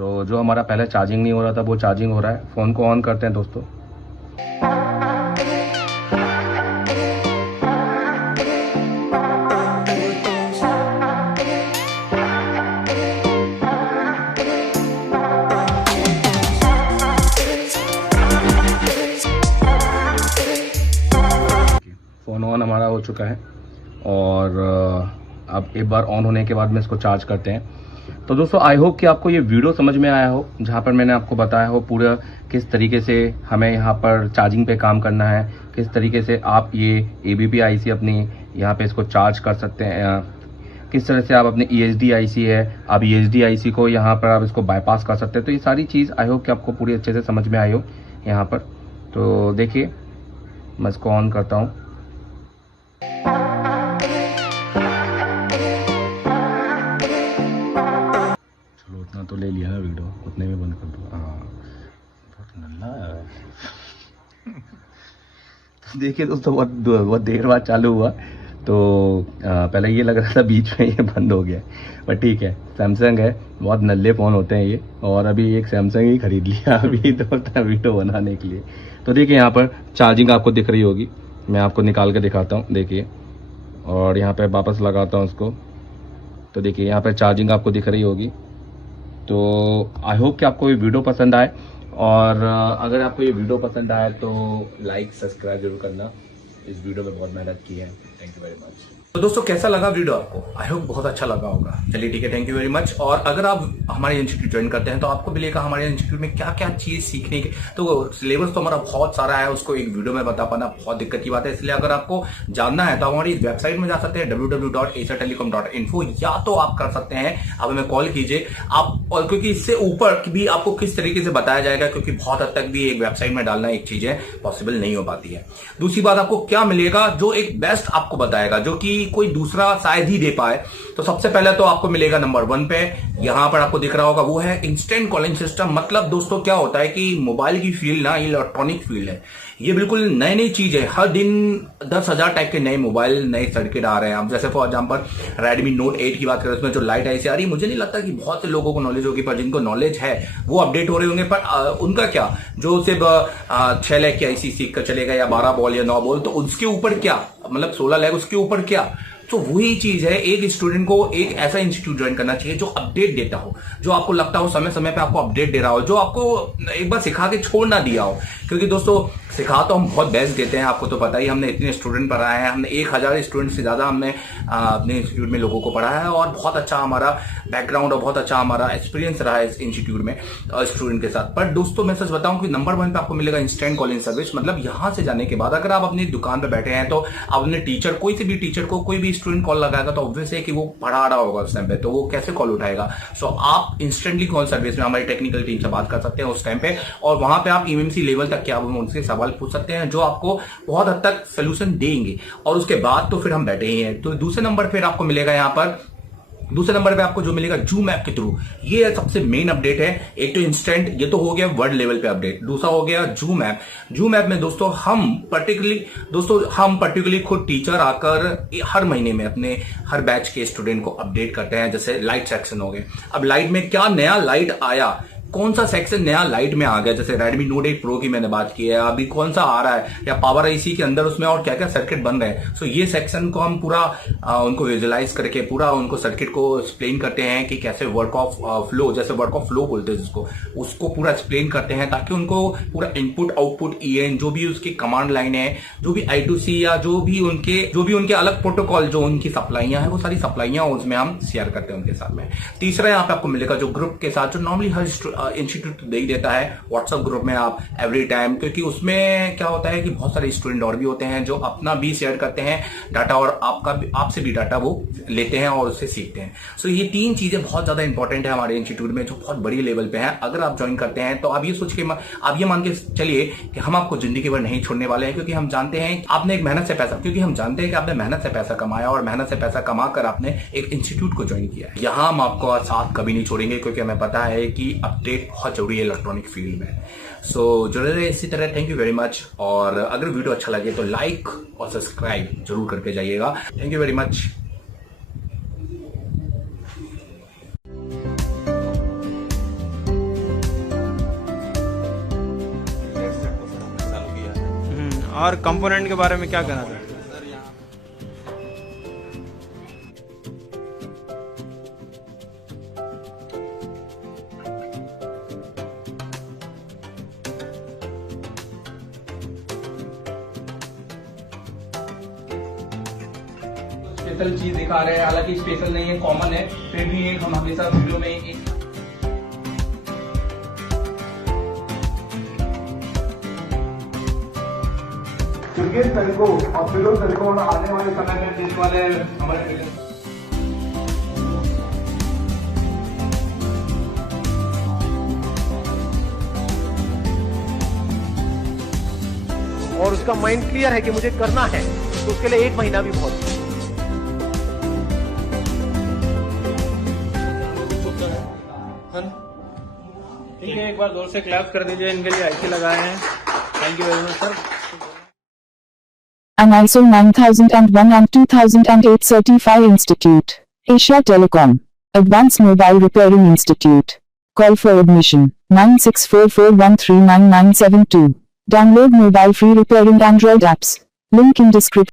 तो जो हमारा पहले चार्जिंग नहीं हो रहा था वो चार्जिंग हो रहा है। फ़ोन को ऑन करते हैं दोस्तों। फ़ोन ऑन हमारा हो चुका है और अब एक बार ऑन होने के बाद में इसको चार्ज करते हैं। तो दोस्तों आई होप कि आपको ये वीडियो समझ में आया हो, जहाँ पर मैंने आपको बताया हो पूरा किस तरीके से हमें यहाँ पर चार्जिंग पे काम करना है, किस तरीके से आप ये ABP IC अपनी यहाँ पे इसको चार्ज कर सकते हैं, किस तरह से आप अपने ESD IC है आप ESD IC को यहाँ पर आप इसको बाईपास कर सकते हैं। तो ये सारी चीज़ आई होप कि आपको पूरी अच्छे से समझ में आई हो यहाँ पर। तो देखिए मैं इसको ऑन करता हूँ। चलो उतना तो ले लिया ना वीडियो, उतने में बंद कर दो। हाँ बहुत नल्ला है। देखिए दोस्तों बहुत देर बाद चालू हुआ, तो पहले ये लग रहा था बीच में ये बंद हो गया, पर ठीक है। सैमसंग है, बहुत नल्ले फ़ोन होते हैं ये, और अभी एक सैमसंग ही खरीद लिया अभी तो वीडियो बनाने के लिए। तो देखिए यहाँ पर चार्जिंग आपको दिख रही होगी, मैं आपको निकाल के दिखाता हूँ। देखिए, और यहाँ पे वापस लगाता हूँ उसको, तो देखिए यहाँ पर चार्जिंग आपको दिख रही होगी। तो आई होप कि आपको ये वीडियो पसंद आए, और अगर आपको ये वीडियो पसंद आए तो लाइक सब्सक्राइब जरूर करना। इस वीडियो में बहुत मेहनत की है। Thank you very much. तो दोस्तों कैसा लगा वीडियो आपको? आई होप बहुत अच्छा लगा होगा। चलिए ठीक है, थैंक यू वेरी मच। और अगर आप हमारे इंस्टीट्यूट ज्वाइन करते हैं तो आपको मिलेगा हमारे इंस्टीट्यूट में क्या क्या चीज सीखने की। तो सिलेबस तो हमारा बहुत सारा है, उसको एक वीडियो में बता पाना बहुत दिक्कत की बात है। इसलिए अगर आपको जानना है तो हमारी वेबसाइट में जा सकते हैं www.acertelecom.info, या तो आप कर सकते हैं आप हमें कॉल कीजिए आप, और क्योंकि इससे ऊपर भी आपको किस तरीके से बताया जाएगा, क्योंकि बहुत हद तक भी एक वेबसाइट में डालना एक चीज है, पॉसिबल नहीं हो पाती है। दूसरी बात, आपको क्या मिलेगा जो एक बेस्ट आपको बताएगा, जो कि कोई दूसरा शायद ही दे पाए। तो सबसे पहले तो आपको मिलेगा नंबर 1 पे, यहां पर आपको दिख रहा होगा, वो है इंस्टेंट कॉलिंग सिस्टम। मतलब दोस्तों क्या होता है कि मोबाइल की फील्ड ना इलेक्ट्रॉनिक फील्ड है, ये बिल्कुल नई नई चीज है। हर दिन 10,000 टाइप के नए मोबाइल नए सर्किट आ रहे हैं। अब जैसे फॉर एग्जांपल Redmi Note 8 की बात करें, उसमें जो लाइट ऐसी आ रही है, मुझे नहीं लगता कि बहुत से लोगों को नॉलेज होगी, पर जिनको नॉलेज है वो अपडेट हो रहे होंगे। पर उनका क्या, जो सिर्फ 6 लाख की IC सीख कर चलेगा, या 12 बॉल या 9 बॉल, तो उसके ऊपर क्या, मतलब 16 लाख उसके ऊपर क्या। तो वही चीज है, एक स्टूडेंट को एक ऐसा इंस्टीट्यूट ज्वाइन करना चाहिए जो अपडेट देता हो, जो आपको लगता हो समय समय पे आपको अपडेट दे रहा हो, जो आपको एक बार सिखा के छोड़ ना दिया हो। क्योंकि दोस्तों सिखा तो हम बहुत बेस्ट देते हैं, आपको तो पता ही, हमने इतने स्टूडेंट पढ़ाए हैं, हमने 1000 स्टूडेंट से ज्यादा हमने अपने इंस्टीट्यूट में लोगों को पढ़ाया है, और बहुत अच्छा हमारा बैकग्राउंड और बहुत अच्छा हमारा एक्सपीरियंस रहा है इस इंस्टीट्यूट में स्टूडेंट के साथ। पर दोस्तों मैं सच बताऊं कि नंबर 1 पे आपको मिलेगा इंस्टेंट कॉलिंग सर्विस। मतलब यहां से जाने के बाद अगर आप अपनी दुकान पे बैठे हैं, तो आप अपने टीचर, कोई से भी टीचर को कोई भी स्टूडेंट कॉल लगाएगा, तो ऑब्वियस है कि वो पढ़ा रहा होगा उस टाइम पे, तो वो कैसे कॉल उठाएगा। सो आप इंस्टेंटली कॉल सर्विस में हमारी टेक्निकल टीम से बात कर सकते हैं उस टाइम पे, और वहां पे आप MMC लेवल तक के आप उनसे सवाल पूछ सकते हैं, जो आपको बहुत हद तक सोल्यूशन देंगे। और उसके बाद तो फिर हम बैठे ही हैं। तो दूसरे नंबर फिर आपको मिलेगा यहाँ पर, दूसरे नंबर पे आपको जो मिलेगा जूम ऐप के थ्रू, ये सबसे मेन अपडेट है। एक तो इंस्टेंट, ये तो हो गया वर्ल्ड लेवल पे अपडेट, दूसरा हो गया जूम ऐप। जूम ऐप में दोस्तों हम पर्टिकुलरली खुद टीचर आकर हर महीने में अपने हर बैच के स्टूडेंट को अपडेट करते हैं। जैसे लाइट सेक्शन हो गए, अब लाइट में क्या नया लाइट आया, कौन सा सेक्शन नया लाइट में आ गया, जैसे Redmi Note 8 Pro की मैंने बात की है, अभी कौन सा आ रहा है, या पावर IC के अंदर उसमें और क्या क्या सर्किट बन रहे हैं। सो ये सेक्शन को हम पूरा उनको विजुअलाइज करके पूरा उनको सर्किट को एक्सप्लेन करते हैं कि कैसे वर्क ऑफ फ्लो, जैसे वर्क ऑफ फ्लो बोलते हैं जिसको, उसको पूरा एक्सप्लेन करते हैं, ताकि उनको पूरा इनपुट आउटपुट EN जो भी उसकी कमांड लाइन है, जो भी I2C या जो भी उनके अलग प्रोटोकॉल, जो उनकी सप्लाइयां हैं, वो सारी सप्लाइयां उसमें हम शेयर करते हैं उनके साथ में। तीसरा यहाँ पे आपको मिलेगा जो ग्रुप के साथ, जो नॉर्मली हर इंस्टीट्यूट दे ही देता है, व्हाट्सएप ग्रुप में आप एवरी टाइम, क्योंकि उसमें क्या होता है कि बहुत सारे स्टूडेंट और भी होते हैं जो अपना भी शेयर करते हैं डाटा, और आपसे भी डाटा वो लेते हैं और उससे सीखते हैं। सो ये 3 चीजें बहुत ज्यादा इंपॉर्टेंट है हमारे इंस्टीट्यूट में, जो बहुत बड़ी लेवल पे है। अगर आप ज्वाइन करते हैं तो आप ये सोच के, आप ये मान के चलिए कि हम आपको जिंदगी भर नहीं छोड़ने वाले हैं, क्योंकि हम जानते हैं आपने एक मेहनत से पैसा, क्योंकि हम जानते हैं कि आपने मेहनत से पैसा कमाया, और मेहनत से पैसा कमा कर आपने एक इंस्टीट्यूट को ज्वाइन किया है। यहाँ हम आपको साथ कभी नहीं छोड़ेंगे, क्योंकि हमें पता है कि अपडेट बहुत जरूरी है इलेक्ट्रॉनिक फील्ड में। सो जुड़े रहे इसी तरह। थैंक यू वेरी मच, और अगर वीडियो अच्छा लगे तो लाइक और सब्सक्राइब जरूर करके जाइएगा। Thank you very much. और कंपोनेंट के बारे में क्या कहना चाहते हैं? स्पेशल चीज दिखा रहे हैं, हालांकि स्पेशल नहीं है, कॉमन है, फिर भी एक हम हमेशा वीडियो में एक क्रिकेट तरीकों और फिल्म तरीकों में आने वाले समय में देश वाले हमारे और उसका माइंड क्लियर है कि मुझे करना है, तो उसके लिए 1 महीना भी बहुत है। ठीक है, एक बार जोर से क्लैप कर दीजिए इनके लिए, आईटी लगाए हैं। Thank you very much sir. An ISO 9001 and 2008 Certified Institute. Asia Telecom. Advanced Mobile Repairing Institute. Call for admission 9644139972. Download mobile free repairing Android apps. Link in description.